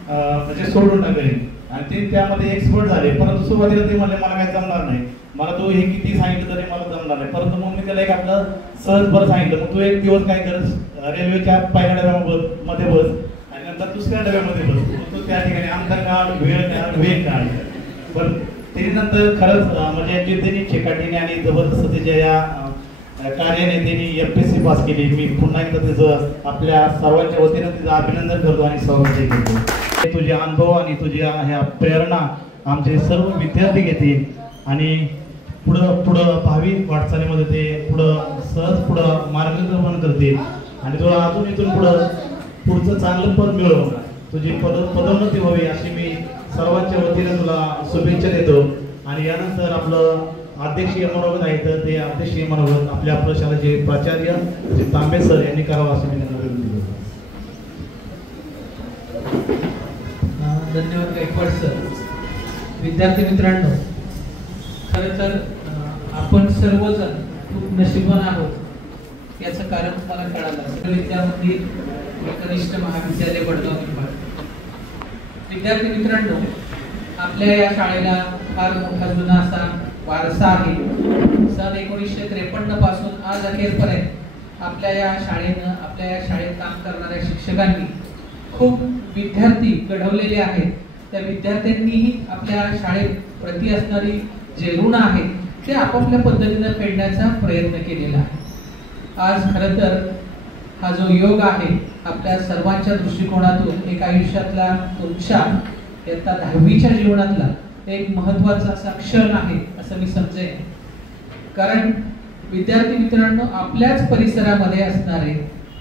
म्हणजे सोडून टाकेल. आणि ते त्यामध्ये एक्सपर्ट झाले. परंतु सुरुवातीला ते म्हणले मला काय जमणार नाही, मला तू हे किती सांगितलं तरी मला जमणार नाही. परंतु मग मी त्याला एक आपलं सहज बरं सांगितलं, मग तू एक दिवस काय कर, रेल्वेच्या पहिल्या डब्यामध्ये बस आणि नंतर दुसऱ्या डब्यामध्ये बस, तू त्या ठिकाणी अंतर काढ, वेळ काढ. पण ते नंतर खरंच म्हणजे जे त्यांनी चिकाटीने आणि जबरदस्त त्याच्या या कार्याने त्यांनी MPSC पास केली. मी पुन्हा एकदा त्याचं आपल्या सर्वांच्या वतीनं तिचं अभिनंदन करतो आणि स्वागत करतो. तुझे अनुभव आणि तुझ्या ह्या प्रेरणा आमचे सर्व विद्यार्थी घेतील आणि पुढं भावी वाटचालीमध्ये ते सहज मार्गदर्शन करतील आणि तुला अजून इथून पुढचं चांगलं पद मिळवून तुझी पदोन्नती व्हावी अशी मी सर्वांच्या वतीने तुला शुभेच्छा देतो. आणि यानंतर आपलं अध्यक्षीय मनोगत आहे, तर ते अध्यक्षीय मनोगत आपल्या प्रशालेचे प्राचार्य श्री तांबे सर यांनी करावं असे मी त्यांना विनंती करतो. धन्यवाद गायकवाड सर. विद्यार्थी मित्रांनो, खरं तर आपण सर्वजण खूप नशिबवान आहोत याचं कारण तुम्हाला कळालं. विद्यामंदिर कनिष्ठ महाविद्यालय वडगाव विभाग. विद्यार्थी मित्रांनो, आपल्या या शाळेला फार मोठा जुना असा वारसा आहे. सन 1953 पासून आज अखेरपर्यंत आपल्या या शाळेत काम करणाऱ्या शिक्षकांनी खूप विद्यार्थी घडवलेले आहेत. त्या विद्यार्थ्यांनीही आपल्या शाळेत प्रति असणारी जे ऋण आहे ते आपापल्या पद्धतीने फेडण्याचा प्रयत्न केलेला आहे. आज खरं तर हा जो योग आहे आपल्या सर्वांच्या दृष्टिकोनातून एक आयुष्यातला तुमच्या इयत्ता 10वीच्या जीवनातला एक महत्त्वाचा असा क्षण आहे असं मी समजेन. कारण विद्यार्थी मित्रांनो, आपल्याच परिसरामध्ये असणारे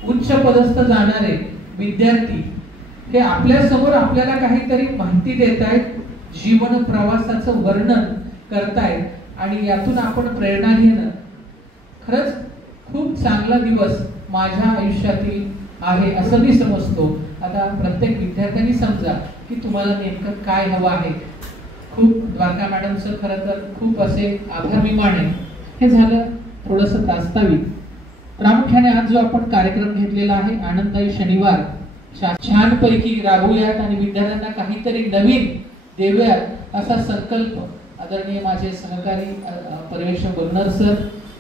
उच्च पदस्थ जाणारे विद्यार्थी हे आपल्या समोर आपल्याला काहीतरी माहिती देत आहेत, जीवन प्रवासाचं वर्णन करतायत आणि यातून आपण प्रेरणा घेणं खरंच खूप चांगला दिवस माझ्या आयुष्यातील आहे असं मी समजतो. आता प्रत्येक विद्यार्थ्यांनी समजा की तुम्हाला नेमकं काय हवं आहे. खूप द्वारका मॅडमचं खरं तर खूप असे आभार मी मानेन. हे झालं थोडंसं प्रास्ताविक. प्रामुख्याने आज जो आपण कार्यक्रम घेतलेला आहे आनंददायी शनिवार छानपैकी राबवूयात आणि विद्यार्थ्यांना काहीतरी नवीन देऊयात असा संकल्प आदरणीय माझे सहकारी पर्यवेक्षक बर्नर सर,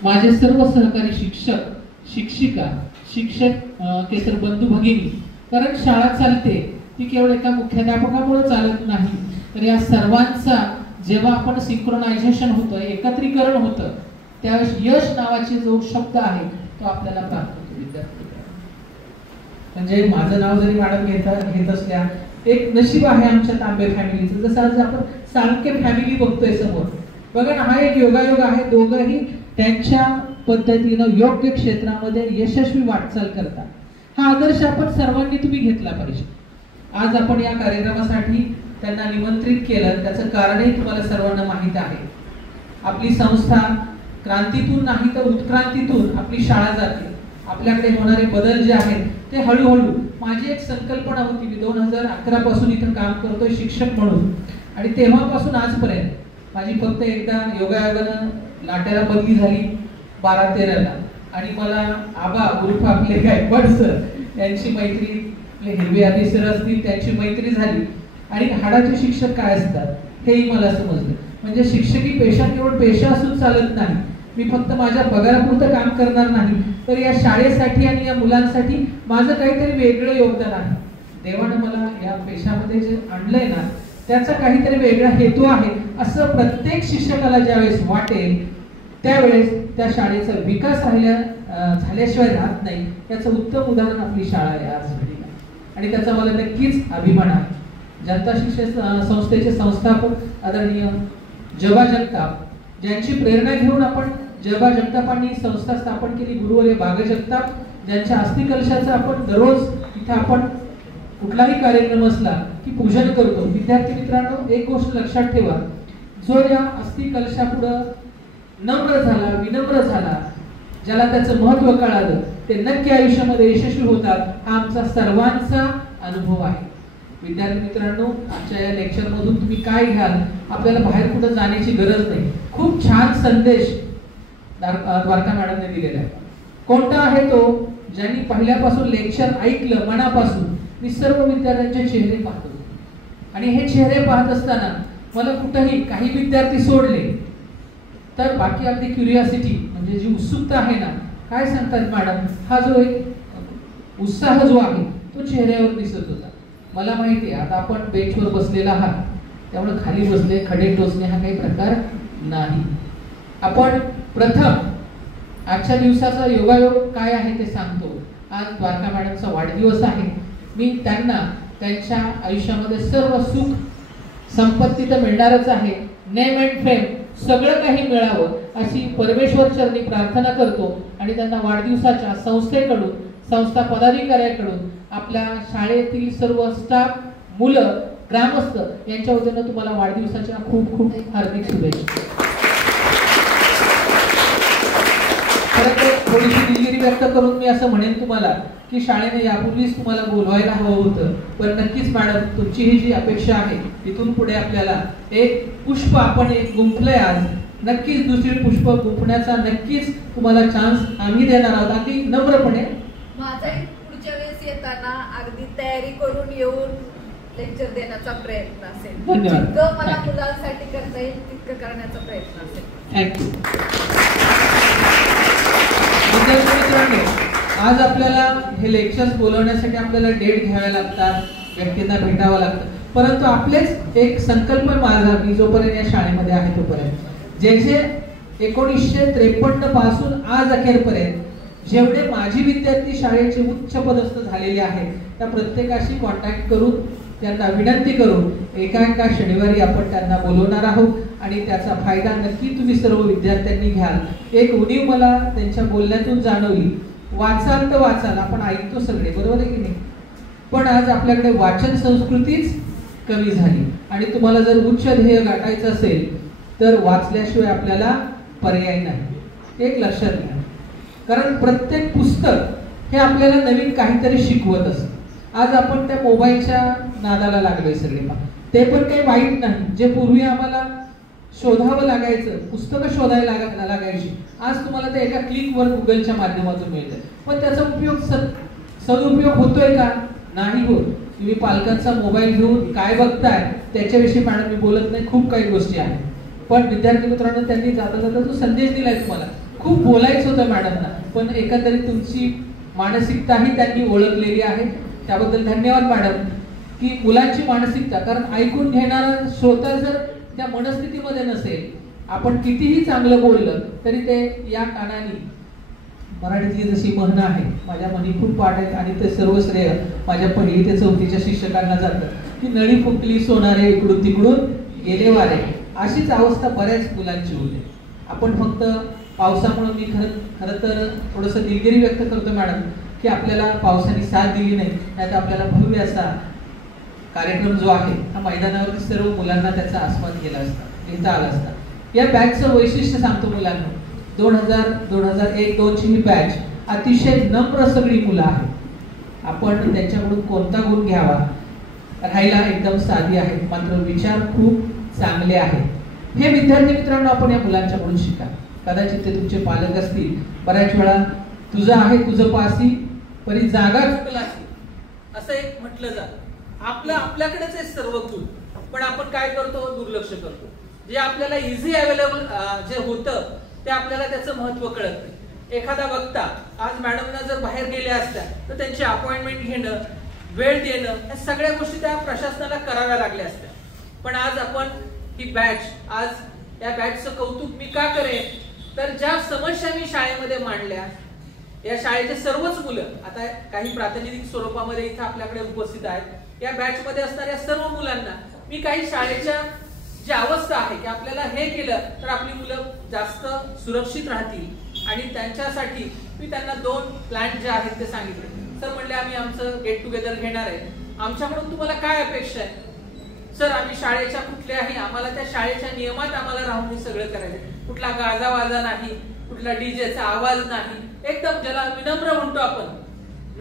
माझे सर्व सहकारी शिक्षक, शिक्षिका, शिक्षक, केसर बंधू भगिनी. कारण शाळा चालते ती केवळ एका मुख्याध्यापकामुळे चालत नाही, तर या सर्वांचा जेव्हा आपण सिंक्रोनायझेशन होतं, एकत्रीकरण होतं, त्यावेळेस यश नावाचे जो शब्द आहे तो आपल्याला प्राप्त होतो. विद्यार्थी म्हणजे माझं नाव जरी मॅडम घेत असल्या एक नशीब आहे आमच्या तांबे फॅमिलीचं. जसं आज आपण साळके फॅमिली बघतोय समोर, बघा ना, हा एक योगायोग आहे. दोघंही त्यांच्या पद्धतीनं योग्य क्षेत्रामध्ये यशस्वी वाटचाल करतात. हा आदर्श आपण सर्वांनी तुम्ही घेतला पाहिजे. आज आपण या कार्यक्रमासाठी त्यांना निमंत्रित केलं त्याचं कारणही तुम्हाला सर्वांना माहीत आहे. आपली संस्था क्रांतीतून नाही तर उत्क्रांतीतून आपली शाळा जाते. आपल्याकडे होणारे बदल जे आहेत ते हळूहळू, माझी एक संकल्पना होती, मी 2011 पासून इथं काम करतोय शिक्षक म्हणून आणि तेव्हापासून आजपर्यंत माझी फक्त एकदा योगायोगानं लाट्याला बदली झाली 12-13ला आणि मला आबा उर्फ आपले गायकवाड सर यांची मैत्री, आपले हिरवे आदी सर असतील त्यांची मैत्री झाली आणि हाडाचे शिक्षक काय असतात हेही मला समजलं. म्हणजे शिक्षकी पेशा केवळ पेशा असून चालत नाही. मी फक्त माझ्या पगारापुरतं काम करणार नाही, तर या शाळेसाठी आणि या मुलांसाठी माझं काहीतरी वेगळं योगदान आहे. देवानं मला या पेशामध्ये जे आणलंय ना त्याचा काहीतरी वेगळा हेतू आहे असं प्रत्येक शिक्षकाला ज्यावेळेस वाटेल त्यावेळेस त्या शाळेचा विकास झाल्याशिवाय राहत नाही. याचं उत्तम उदाहरण आपली शाळा आहे आज आणि त्याचा मला नक्कीच अभिमान आहे. जनता शिक्षण संस्थेचे संस्थापक आदरणीय जबा जगताप, ज्यांची प्रेरणा घेऊन आपण जबा जगतापांनी संस्था स्थापन केली, गुरुवर्य बाग जगताप, ज्यांच्या अस्थि कलशाचं आपण दररोज इथे आपण कुठलाही कार्यक्रम असला की पूजन करतो. विद्यार्थी मित्रांनो, एक गोष्ट लक्षात ठेवा, जो या अस्थि कलशापुढं नम्र झाला, विनम्र झाला, ज्याला त्याचं महत्त्व कळालं ते नक्की आयुष्यामध्ये यशस्वी होतात. हा आमचा सर्वांचा अनुभव आहे. विद्यार्थी मित्रांनो, आजच्या या लेक्चर मधून तुम्ही काय घ्याल, आपल्याला बाहेर कुठे जाण्याची गरज नाही. खूप छान संदेश द्वारका मॅडमने दिलेला आहे. कोणता आहे तो? ज्यांनी पहिल्यापासून लेक्चर ऐकलं मनापासून, मी सर्व विद्यार्थ्यांचे चेहरे पाहतो आणि हे चेहरे पाहत असताना मला कुठेही काही विद्यार्थी सोडले तर बाकी अगदी क्युरिओसिटी म्हणजे जी उत्सुकता आहे ना, काय सांगतात मॅडम, हा जो एक उत्साह जो आहे तो चेहऱ्यावर दिसत होता. मला माहिती आहे आता आपण बेंचवर बसलेला आहात त्यामुळे खाली बसले खडे टोचणे हा काही प्रकार नाही. आपण प्रथम आजच्या दिवसाचा योगायोग काय आहे ते सांगतो. आज द्वारका मॅडमचा वाढदिवस आहे. मी त्यांना त्यांच्या आयुष्यामध्ये सर्व सुख संपत्ती तर मिळणारच आहे, नेम अँड फेम सगळं काही मिळावं अशी परमेश्वर चरणी प्रार्थना करतो आणि त्यांना वाढदिवसाच्या संस्थेकडून, संस्था पदाधिकाऱ्याकडून, आपल्या शाळेतील सर्व स्टाफ, मुलं, ग्रामस्थ यांच्या वतीनं तुम्हाला वाढदिवसाच्या खूप खूप हार्दिक शुभेच्छा. थोडीशी दिलगिरी व्यक्त करून मी असं म्हणेन तुम्हाला की शाळेने यापूर्वीच तुम्हाला बोलवायला हवं होतं, पण नक्कीच मॅडम तुमची ही जी अपेक्षा आहे इथून पुढे आपल्याला एक पुष्प आपण एक गुंफलंय आज, नक्कीच दुसरी पुष्प गुंफण्याचा नक्कीच तुम्हाला चान्स आम्ही देणार आहोत अगदी नम्रपणे. माझाही पुढच्या वेळेस येताना अगदी तयारी करून येऊन लेक्चर देण्याचा प्रयत्न असेल. धन्यवाद. जितकं मला मुलांसाठी करता येईल तितकं करण्याचा प्रयत्न असेल. थँक्यू. विद्यार्थी मित्रांनो, आज आपल्याला हे लेक्चर्स बोलवण्यासाठी आपल्याला डेट घ्याव्या लागतात, व्यक्तींना भेटावं लागतं, परंतु आपलेच एक संकल्प माझा, मी जोपर्यंत या शाळेमध्ये आहे तोपर्यंत, जे 1953 पासून आज अखेरपर्यंत जेवढे माझी विद्यार्थी शाळेचे उच्च पदस्थ झालेले आहेत त्या प्रत्येकाशी कॉन्टॅक्ट करून त्यांना विनंती करून एका शनिवारी आपण त्यांना बोलवणार आहोत आणि त्याचा फायदा नक्की तुम्ही सर्व विद्यार्थ्यांनी घ्याल. एक उणीव मला त्यांच्या बोलण्यातून जाणवली. वाचाल तर वाचाल, आपण ऐकतो सगळे, बरोबर आहे की नाही, पण आज आपल्याकडे वाचन संस्कृतीच कमी झाली आणि तुम्हाला जर उच्च ध्येय गाठायचं असेल तर वाचल्याशिवाय आपल्याला पर्याय नाही. एक लक्षात घ्या, कारण प्रत्येक पुस्तक हे आपल्याला नवीन काहीतरी शिकवत असतं. आज आपण त्या मोबाईलच्या नादाला लागलोय सगळे, ते पण काही वाईट नाही. जे पूर्वी आम्हाला शोधावं लागायचं, पुस्तकं शोधायला लागायची, आज तुम्हाला ते एका क्लिकवर गुगलच्या माध्यमातून मिळतं. पण त्याचा उपयोग सदुपयोग होतोय का? नाही होत. तुम्ही पालकांचा मोबाईल घेऊन काय बघताय त्याच्याविषयी मॅडम मी बोलत नाही, खूप काही गोष्टी आहेत. पण विद्यार्थी मित्रांनो, त्यांनी जाता जाता जो संदेश दिलाय तुम्हाला, खूप बोलायचं होतं मॅडमना, पण एकंदरीत तुमची मानसिकताही त्यांनी ओळखलेली आहे. त्याबद्दल धन्यवाद मॅडम. की मुलांची मानसिकता, कारण ऐकून घेणारा श्रोता जर त्या मनस्थितीमध्ये नसेल, आपण कितीही चांगलं बोललं तरी ते या कानाने, मराठीतली जशी म्हण आहे, माझ्या मनी खूप पाठ आहेत आणि ते सर्व श्रेय माझ्या 1ली ते 4थीच्या शिक्षकांना जातं की नळी फुकली सोनारे इकडून तिकडून गेले वारे. अशीच अवस्था बऱ्याच मुलांची होते. आपण फक्त पावसामुळे, मी खरं तर थोडंसं दिलगिरी व्यक्त करतो मॅडम की आपल्याला पावसाने साथ दिली नाही, त्यात आपल्याला भव्य असा कार्यक्रम जो आहे हा मैदानावर सर्व मुलांना त्याचा आस्वाद घेता आला असता. या बॅचचं वैशिष्ट्य सांगतो मुलांना, 2000-2001-2 ची ही बॅच अतिशय नम्र सगळी मुलं आहेत. आपण त्यांच्याकडून कोणता गुण घ्यावा, राहायला एकदम साधी आहे, मात्र विचार खूप चांगले आहेत. हे विद्यार्थी मित्रांनो आपण या मुलांच्याकडून शिका. कदाचित ते तुमचे पालक असतील. बऱ्याच वेळा तुझं आहे तुझं पासी परी जागा चुकलासी असं एक म्हटलं जातं. आपल्याकडेच आहे सर्व गुण, पण आपण काय करतो, दुर्लक्ष करतो. जे आपल्याला इझी अवेलेबल जे होतं ते आपल्याला त्याचं महत्व कळत नाही. एखादा वक्ता आज मॅडमना जर बाहेर गेल्या असत्या तर त्यांची अपॉइंटमेंट घेणं, वेळ देणं, या सगळ्या गोष्टी त्या प्रशासनाला कराव्या लागल्या असत्या. पण आज आपण ही बॅच, आज या बॅचचं कौतुक मी का करेन, तर ज्या समस्या मी शाळेमध्ये मांडल्या, या शाळेचे सर्वच मुलं आता काही प्रातिनिधिक स्वरूपामध्ये इथे आपल्याकडे उपस्थित आहेत. या बॅच मध्ये असणाऱ्या सर्व मुलांना मी काही शाळेच्या जी अवस्था आहे की आपल्याला हे केलं तर आपली मुलं जास्त सुरक्षित राहतील आणि त्यांच्यासाठी मी त्यांना 2 प्लॅन जे आहेत ते सांगितले. सर म्हणले आम्ही आमचं गेट टुगेदर घेणार आहे, आमच्याकडून तुम्हाला काय अपेक्षा आहे? सर आम्ही शाळेच्या कुठल्याही, आम्हाला त्या शाळेच्या नियमात आम्हाला राहून सगळं करायचं, कुठला गाजावाजा नाही, कुठला डीजेचा आवाज नाही, एकदम ज्याला विनम्र म्हणतो आपण,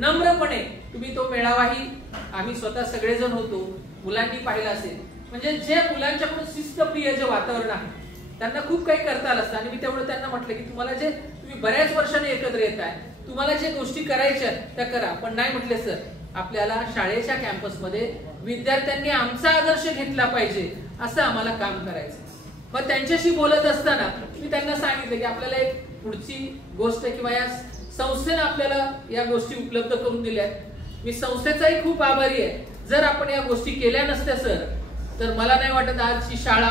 नम्रपणे तुम्ही तो मेळावाही आम्ही स्वतः सगळेजण होतो, मुलांनी पाहिला असेल. म्हणजे जे मुलांच्याकडून शिस्तप्रिय जे वातावरण आहे त्यांना खूप काही करता आलं असतं. आणि मी तेवढं त्यांना म्हटलं की तुम्हाला जे, तुम्ही बऱ्याच वर्षांनी एकत्र येत आहे, तुम्हाला जे गोष्टी करायच्या त्या करा, पण नाही म्हटले सर आपल्याला शाळेच्या कॅम्पसमध्ये विद्यार्थ्यांनी आमचा आदर्श घेतला पाहिजे असं आम्हाला काम करायचं. मग त्यांच्याशी बोलत असताना मी त्यांना सांगितलं की आपल्याला एक पुढची गोष्ट किंवा या संस्थेने आपल्याला या गोष्टी उपलब्ध करून दिल्या. मी संस्थेचाही खूप आभारी आहे. जर आपण या गोष्टी केल्या नसत्या सर तर मला नाही वाटत आजची शाळा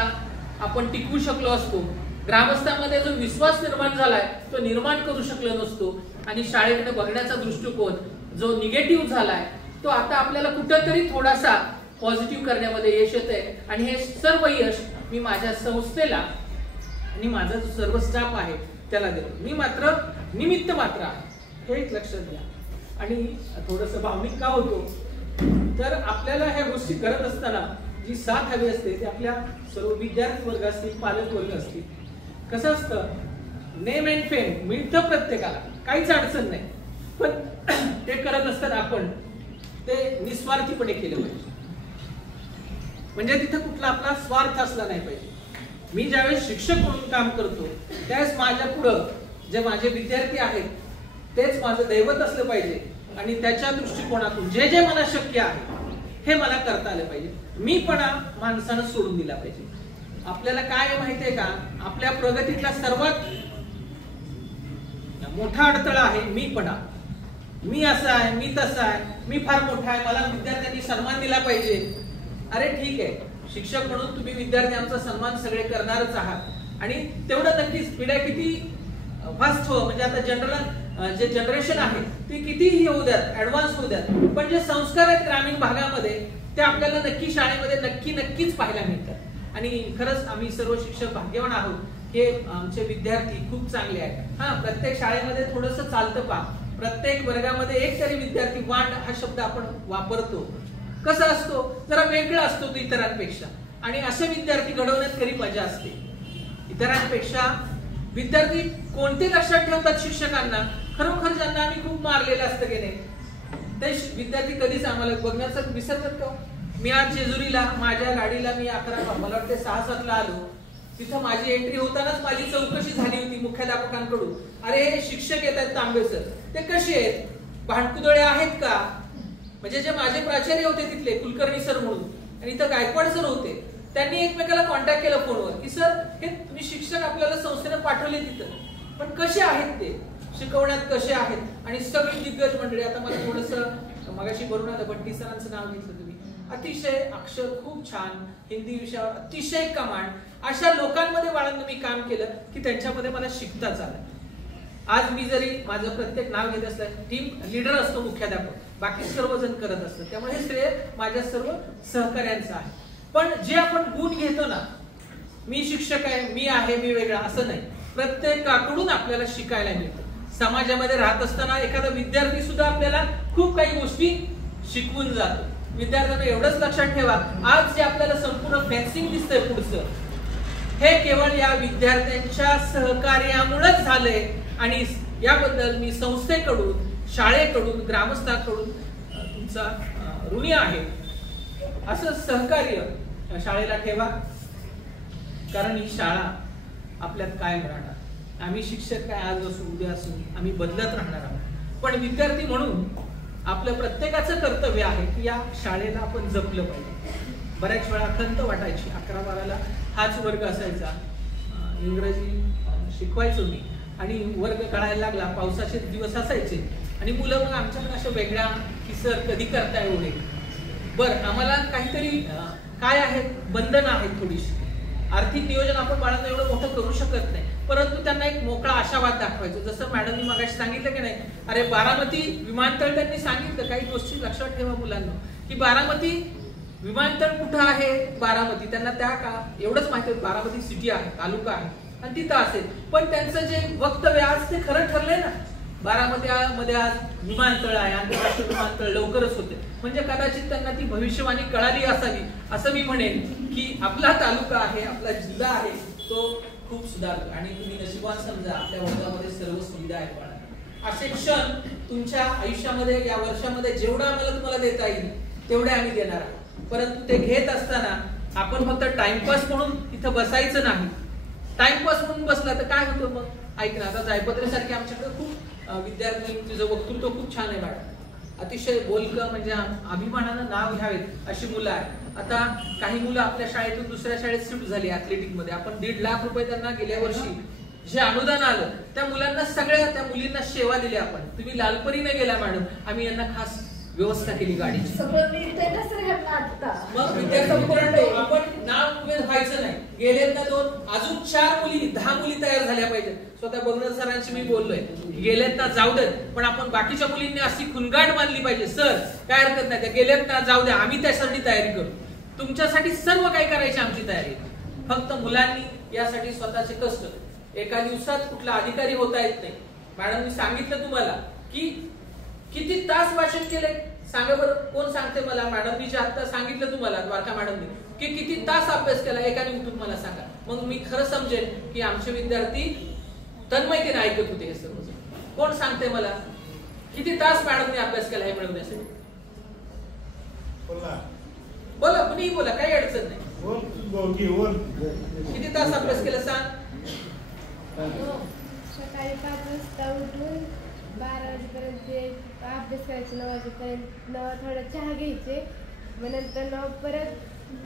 आपण टिकवू शकलो असतो. ग्रामस्थांमध्ये जो विश्वास निर्माण झालाय तो निर्माण करू शकलो नसतो आणि शाळेकडे बघण्याचा दृष्टिकोन जो निगेटिव्ह झालाय तो आता आपल्याला कुठेतरी थोडासा पॉझिटिव्ह करण्यामध्ये यश येत आहे. आणि हे सर्व यश मी माझ्या संस्थेला आणि माझा जो सर्व स्टाफ आहे त्याला देतो. मी मात्र निमित्त मात्र आहे, हे एक लक्षात घ्या. आणि थोडंसं भावनिक का होतो तर आपल्याला ह्या गोष्टी करत असताना जी साथ हवी असते ती आपल्या सर्व विद्यार्थी वर्ग असतील, पालक वर्ग असतील. कसं असतं, नेम अँड फेम मिळतं प्रत्येकाला, काहीच अडचण नाही, पण ते करत असताना आपण ते निस्वार्थीपणे केलं पाहिजे. म्हणजे तिथे कुठला आपला स्वार्थ असला नाही पाहिजे. मी ज्यावेळेस शिक्षक म्हणून काम करतो त्यावेळेस माझ्या पुढं जे माझे विद्यार्थी आहेत तेच माझं दैवत असलं पाहिजे आणि त्याच्या दृष्टिकोनातून जे जे मला शक्य आहे हे मला करता आलं पाहिजे. मीपणा माणसानं सोडून दिला पाहिजे. आपल्याला काय माहितीये का, आपल्या प्रगतीतला सर्वात मोठा अडथळा आहे मीपणा. मी असं आहे, मी तसं आहे, मी फार मोठा आहे, मला विद्यार्थ्यांनी सन्मान दिला पाहिजे. अरे ठीक आहे, शिक्षक म्हणून तुम्ही विद्यार्थ्यांचा सन्मान सगळे करणारच आहात आणि तेवढं नक्कीच पिढ्या किती फास्ट हो, म्हणजे आता जनरल जे जनरेशन आहे ती कितीही होऊ द्यात, ऍडव्हान्स होऊ द्यात, पण जे संस्कार आहेत ग्रामीण भागामध्ये ते आपल्याला नक्की शाळेमध्ये नक्कीच पाहायला मिळतात. आणि खरंच आम्ही सर्व शिक्षक भाग्यवान आहोत की आमचे विद्यार्थी खूप चांगले आहेत. हा, प्रत्येक शाळेमध्ये थोडंसं चालतं पहा, प्रत्येक वर्गामध्ये एक तरी विद्यार्थी, वांड हा शब्द आपण वापरतो, कसा असतो, जरा वेगळा असतो तो इतरांपेक्षा, आणि असे विद्यार्थी घडवण्यात खरी मजा असते. इतरांपेक्षा विद्यार्थी कोणते लक्षात ठेवतात शिक्षकांना, खरोखर ज्यांना आम्ही खूप मारलेलं असतं की नाही, ते विद्यार्थी कधीच आम्हाला बघण्याचं विसरतात का? मी आज जेजुरीला माझ्या गाडीला मी 11 मला वाटते 6-7 आलो, तिथं माझी एंट्री होतानाच माझी चौकशी झाली होती मुख्याध्यापकांकडून. अरे हे शिक्षक येत आहेत तांबे सर, ते कसे आहेत, भांडकुदळे आहेत का? म्हणजे जे माझे प्राचार्य होते तिथले कुलकर्णी सर म्हणून, आणि इथं गायकवाड सर होते, त्यांनी एकमेकाला कॉन्टॅक्ट केला फोनवर की सर हे तुम्ही शिक्षक आपल्याला संस्थेनं पाठवले तिथं, पण कसे आहेत ते शिकवण्यात, कसे आहेत? आणि सगळी दिग्गज मंडळी. आता मला थोडंसं मगाशी बरोबर आलं, बंटी सरांचं नाव घेतलं तुम्ही, अतिशय अक्षर खूप छान, हिंदी विषयावर अतिशय कमांड, अशा लोकांमध्ये बाळांना मी काम केलं की त्यांच्यामध्ये मला शिकताच आलं. आज मी जरी माझं प्रत्येक नाव घेत असलं, टीम लीडर असतो मुख्याध्यापक, बाकी सर्वजण करत असतात, त्यामुळे हे श्रेय माझ्या सर्व सहकार्यांचं आहे. पण जे आपण गुण घेतो ना, मी शिक्षक आहे, मी आहे, मी वेगळा, असं नाही. प्रत्येकाकडून आपल्याला शिकायला मिळतं. समाजामध्ये राहत असताना एखादा विद्यार्थी सुद्धा आपल्याला खूप काही गोष्टी शिकवून जातो. विद्यार्थ्यांना एवढंच लक्षात ठेवा, आज जे आपल्याला संपूर्ण फेन्सिंग दिसतंय पुढचं, हे केवळ या विद्यार्थ्यांच्या सहकार्यामुळेच झालंय. आणि याबद्दल मी संस्थेकडून, शाळेकडून, ग्रामस्थांकडून तुमचा ऋणी आहे. असं सहकार्य शाळेला ठेवा, कारण ही शाळा आपल्यात कायम राहणार. आम्ही शिक्षक काय आज असू उद्या असू, आम्ही बदलत राहणार आहोत. पण विद्यार्थी म्हणून आपलं प्रत्येकाचं कर्तव्य आहे की या शाळेला आपण जपलं पाहिजे. बऱ्याच वेळा खंत वाटायची, 11-12ला हाच वर्ग असायचा, इंग्रजी शिकवायचो मी, आणि वर्ग कळायला लागला, पावसाचे दिवस असायचे आणि मुलं मग आमच्याकडे अशा वेगळ्या की सर कधी करताय एवढे. बरं, आम्हाला काहीतरी काय आहेत, बंधनं आहेत थोडीशी. आर्थिक नियोजन आपण बाळांना एवढं मोठं करू शकत नाही, परंतु त्यांना एक मोकळा आशावाद दाखवायचो. जसं मॅडमनी मगाशी सांगितलं की नाही, अरे बारामती विमानतळ त्यांनी सांगितलं, काही गोष्टी लक्षात ठेवा मुलांना की बारामती विमानतळ कुठं आहे. बारामती त्यांना त्या का एवढंच माहिती आहे, बारामती सिटी आहे, तालुका आहे आणि तिथं असेल, पण त्यांचं जे वक्तव्य आज ते खरं ठरलंय ना. बारामतीमध्ये आज विमानतळ आहे, आंतरराष्ट्रीय विमानतळ लवकरच होते, म्हणजे कदाचित त्यांना ती भविष्यवाणी कळाली असावी. असं मी म्हणेन की आपला तालुका आहे, आपला जिल्हा आहे, तो खूप सुधारतो. आणि तुम्ही नशिबान समजा आपल्या वर्गामध्ये सर्व सुविधा आहेत बाळा. असे क्षण तुमच्या आयुष्यामध्ये या वर्षामध्ये जेवढं आम्हाला तुम्हाला देता येईल तेवढे आम्ही देणार आहोत. परंतु ते घेत असताना आपण फक्त टाइमपास म्हणून इथं बसायचं नाही. टाइमपास म्हणून बसला तर काय होतं मग? ऐक ना, आता जायपत्रेसारखे आमच्याकडे खूप विद्यार्थी, तुझं वक्तृत्व खूप छान आहे मॅडम, अतिशय बोलकं, म्हणजे अभिमानानं नाव घ्यावेत अशी मुलं आहेत. आता काही मुलं आपल्या शाळेतून दुसऱ्या शाळेत शिफ्ट झाली ऍथलेटिक मध्ये. आपण 1.5 लाख रुपये त्यांना गेल्या वर्षी जे अनुदान आलं त्या मुलांना, सगळ्या त्या मुलींना सेवा दिली आपण. तुम्ही लालपरीने गेला मॅडम, आम्ही यांना खास व्यवस्था केली गाडीची. मग विद्यार्थी आपण नाव उभे व्हायचं नाही. गेले ना 2, अजून 4 मुली, 10 मुली तयार झाल्या पाहिजेत. स्वतः बघणार सरांशी मी बोललोय, गेलेत ना जाऊ देत, पण आपण बाकीच्या मुलींनी अशी खुणगाट मानली पाहिजे, सर काय हरकत नाही, त्या गेलेत ना जाऊ द्या, आम्ही त्यासाठी तयारी करू. तुमच्यासाठी सर्व काही करायची आमची तयारी. फक्त मुलांनी यासाठी स्वतःचे कष्ट. एका दिवसात कुठला अधिकारी होता येत नाही. मॅडमनी सांगितलं तुम्हाला की किती तास भाषण केलंय, सांगा बरं, कोण सांगते मला? मॅडमनी जे आता सांगितलं तुम्हाला, द्वारका मॅडमनी, की किती तास अभ्यास केला एकाने उठून मला सांगा. मग मी खरं समजेन की आमचे विद्यार्थी तन्मयतेने ऐकत होते हे सर्व. कोण सांगते मला किती तास मॅडमने अभ्यास केला हे मिळवण्यासाठी? बोला, कुणीही बोला, काही अडचण नाही. किती तास अभ्यास केला सांग? सकाळी 5 वाजता उठून 12 वाजेपर्यंत अभ्यास करायचे, 9 वाजेपर्यंत थोडा चहा घ्यायचे, मग नंतर परत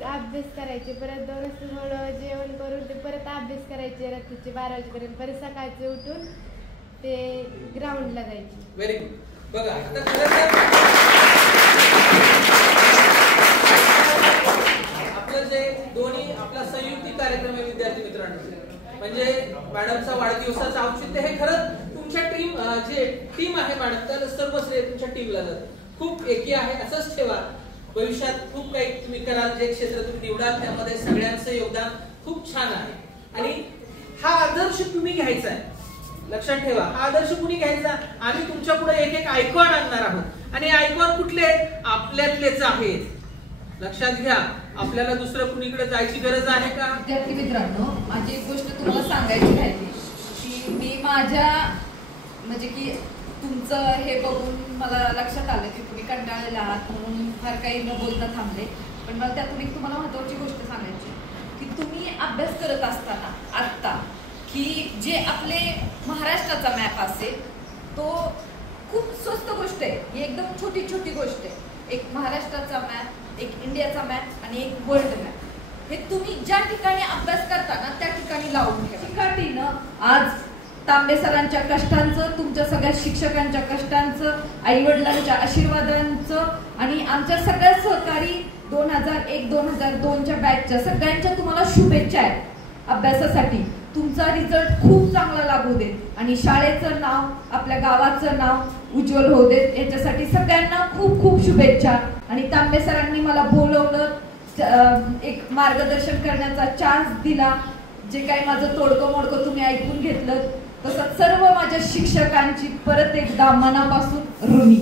अभ्यास करायचे, परत 2 वाजता थोडं जेवण करून ते परत अभ्यास करायचे रात्रीचे 12 वाजेपर्यंत, परत सकाळचे उठून ते ग्राउंडला जायचे. Very good. बघा आता खरं तर आपलं जे दोन्ही आपला संयुक्त कार्यक्रम आहे विद्यार्थी मित्रांनो, म्हणजे मॅडमचा वाढदिवसाचं औचित्य हे खरं तुमच्या टीम आहे मॅडम, त्याला सर्व श्रेय तुमच्या टीमला जातं. खूप एकी आहे, असंच ठेवा. भविष्यात खूप काही तुम्ही कराल, जे क्षेत्र तुम्ही निवडाल त्यामध्ये सगळ्यांचं योगदान खूप छान आहे. आणि हा आदर्श तुम्ही घ्यायचा आहे, लक्षात ठेवा. हा आदर्श कुणी घ्यायचा? आम्ही तुमच्या पुढे एक एक आयकॉन आणणार आहोत आणि आयकॉन कुठले? आपल्यातलेच आहेत. लक्षात घ्या, आपल्याला दुसरं कुणीकडे जायची गरज आहे का? विद्यार्थी मित्रांनो, माझी एक गोष्ट तुम्हाला सांगायची राहिली की मी माझ्या म्हणजे की तुमचं हे बघून मला लक्षात आलं की तुम्ही कंटाळलेला आहात म्हणून फार काही न बोलता थांबले. पण मला त्यातून एक तुम्हाला महत्त्वाची गोष्ट सांगायची की तुम्ही अभ्यास करत असताना आत्ता की जे आपले महाराष्ट्राचा मॅप असेल तो खूप स्वस्त गोष्ट आहे, ही एकदम छोटी छोटी गोष्ट आहे. एक महाराष्ट्राचा मॅप, एक इंडियाचा मॅप आणि एक वर्ल्ड मॅप, हे तुम्ही ज्या ठिकाणी अभ्यास करताना त्या ठिकाणी लावून ठेवा. ठिकाणीनं आज तांबे सरांच्या कष्टांचं, तुमच्या सगळ्या शिक्षकांच्या कष्टांचं, आईवडिलांच्या आशीर्वादांचं आणि आमच्या सगळ्या सहकारी 2001-2002च्या बॅचच्या सगळ्यांच्या तुम्हाला शुभेच्छा आहेत अभ्यासासाठी. तुमचा रिझल्ट खूप चांगला लागू देत आणि शाळेचं नाव, आपल्या गावाचं नाव उज्ज्वल होऊ देत, याच्यासाठी सगळ्यांना खूप खूप शुभेच्छा. आणि तांबे सरांनी मला बोलवलं, एक मार्गदर्शन करण्याचा चान्स दिला. जे काही माझं तोडकं मोडकं तुम्ही ऐकून घेतलं, तसं सर्व माझ्या शिक्षकांची परत एकदा मनापासून ऋणी.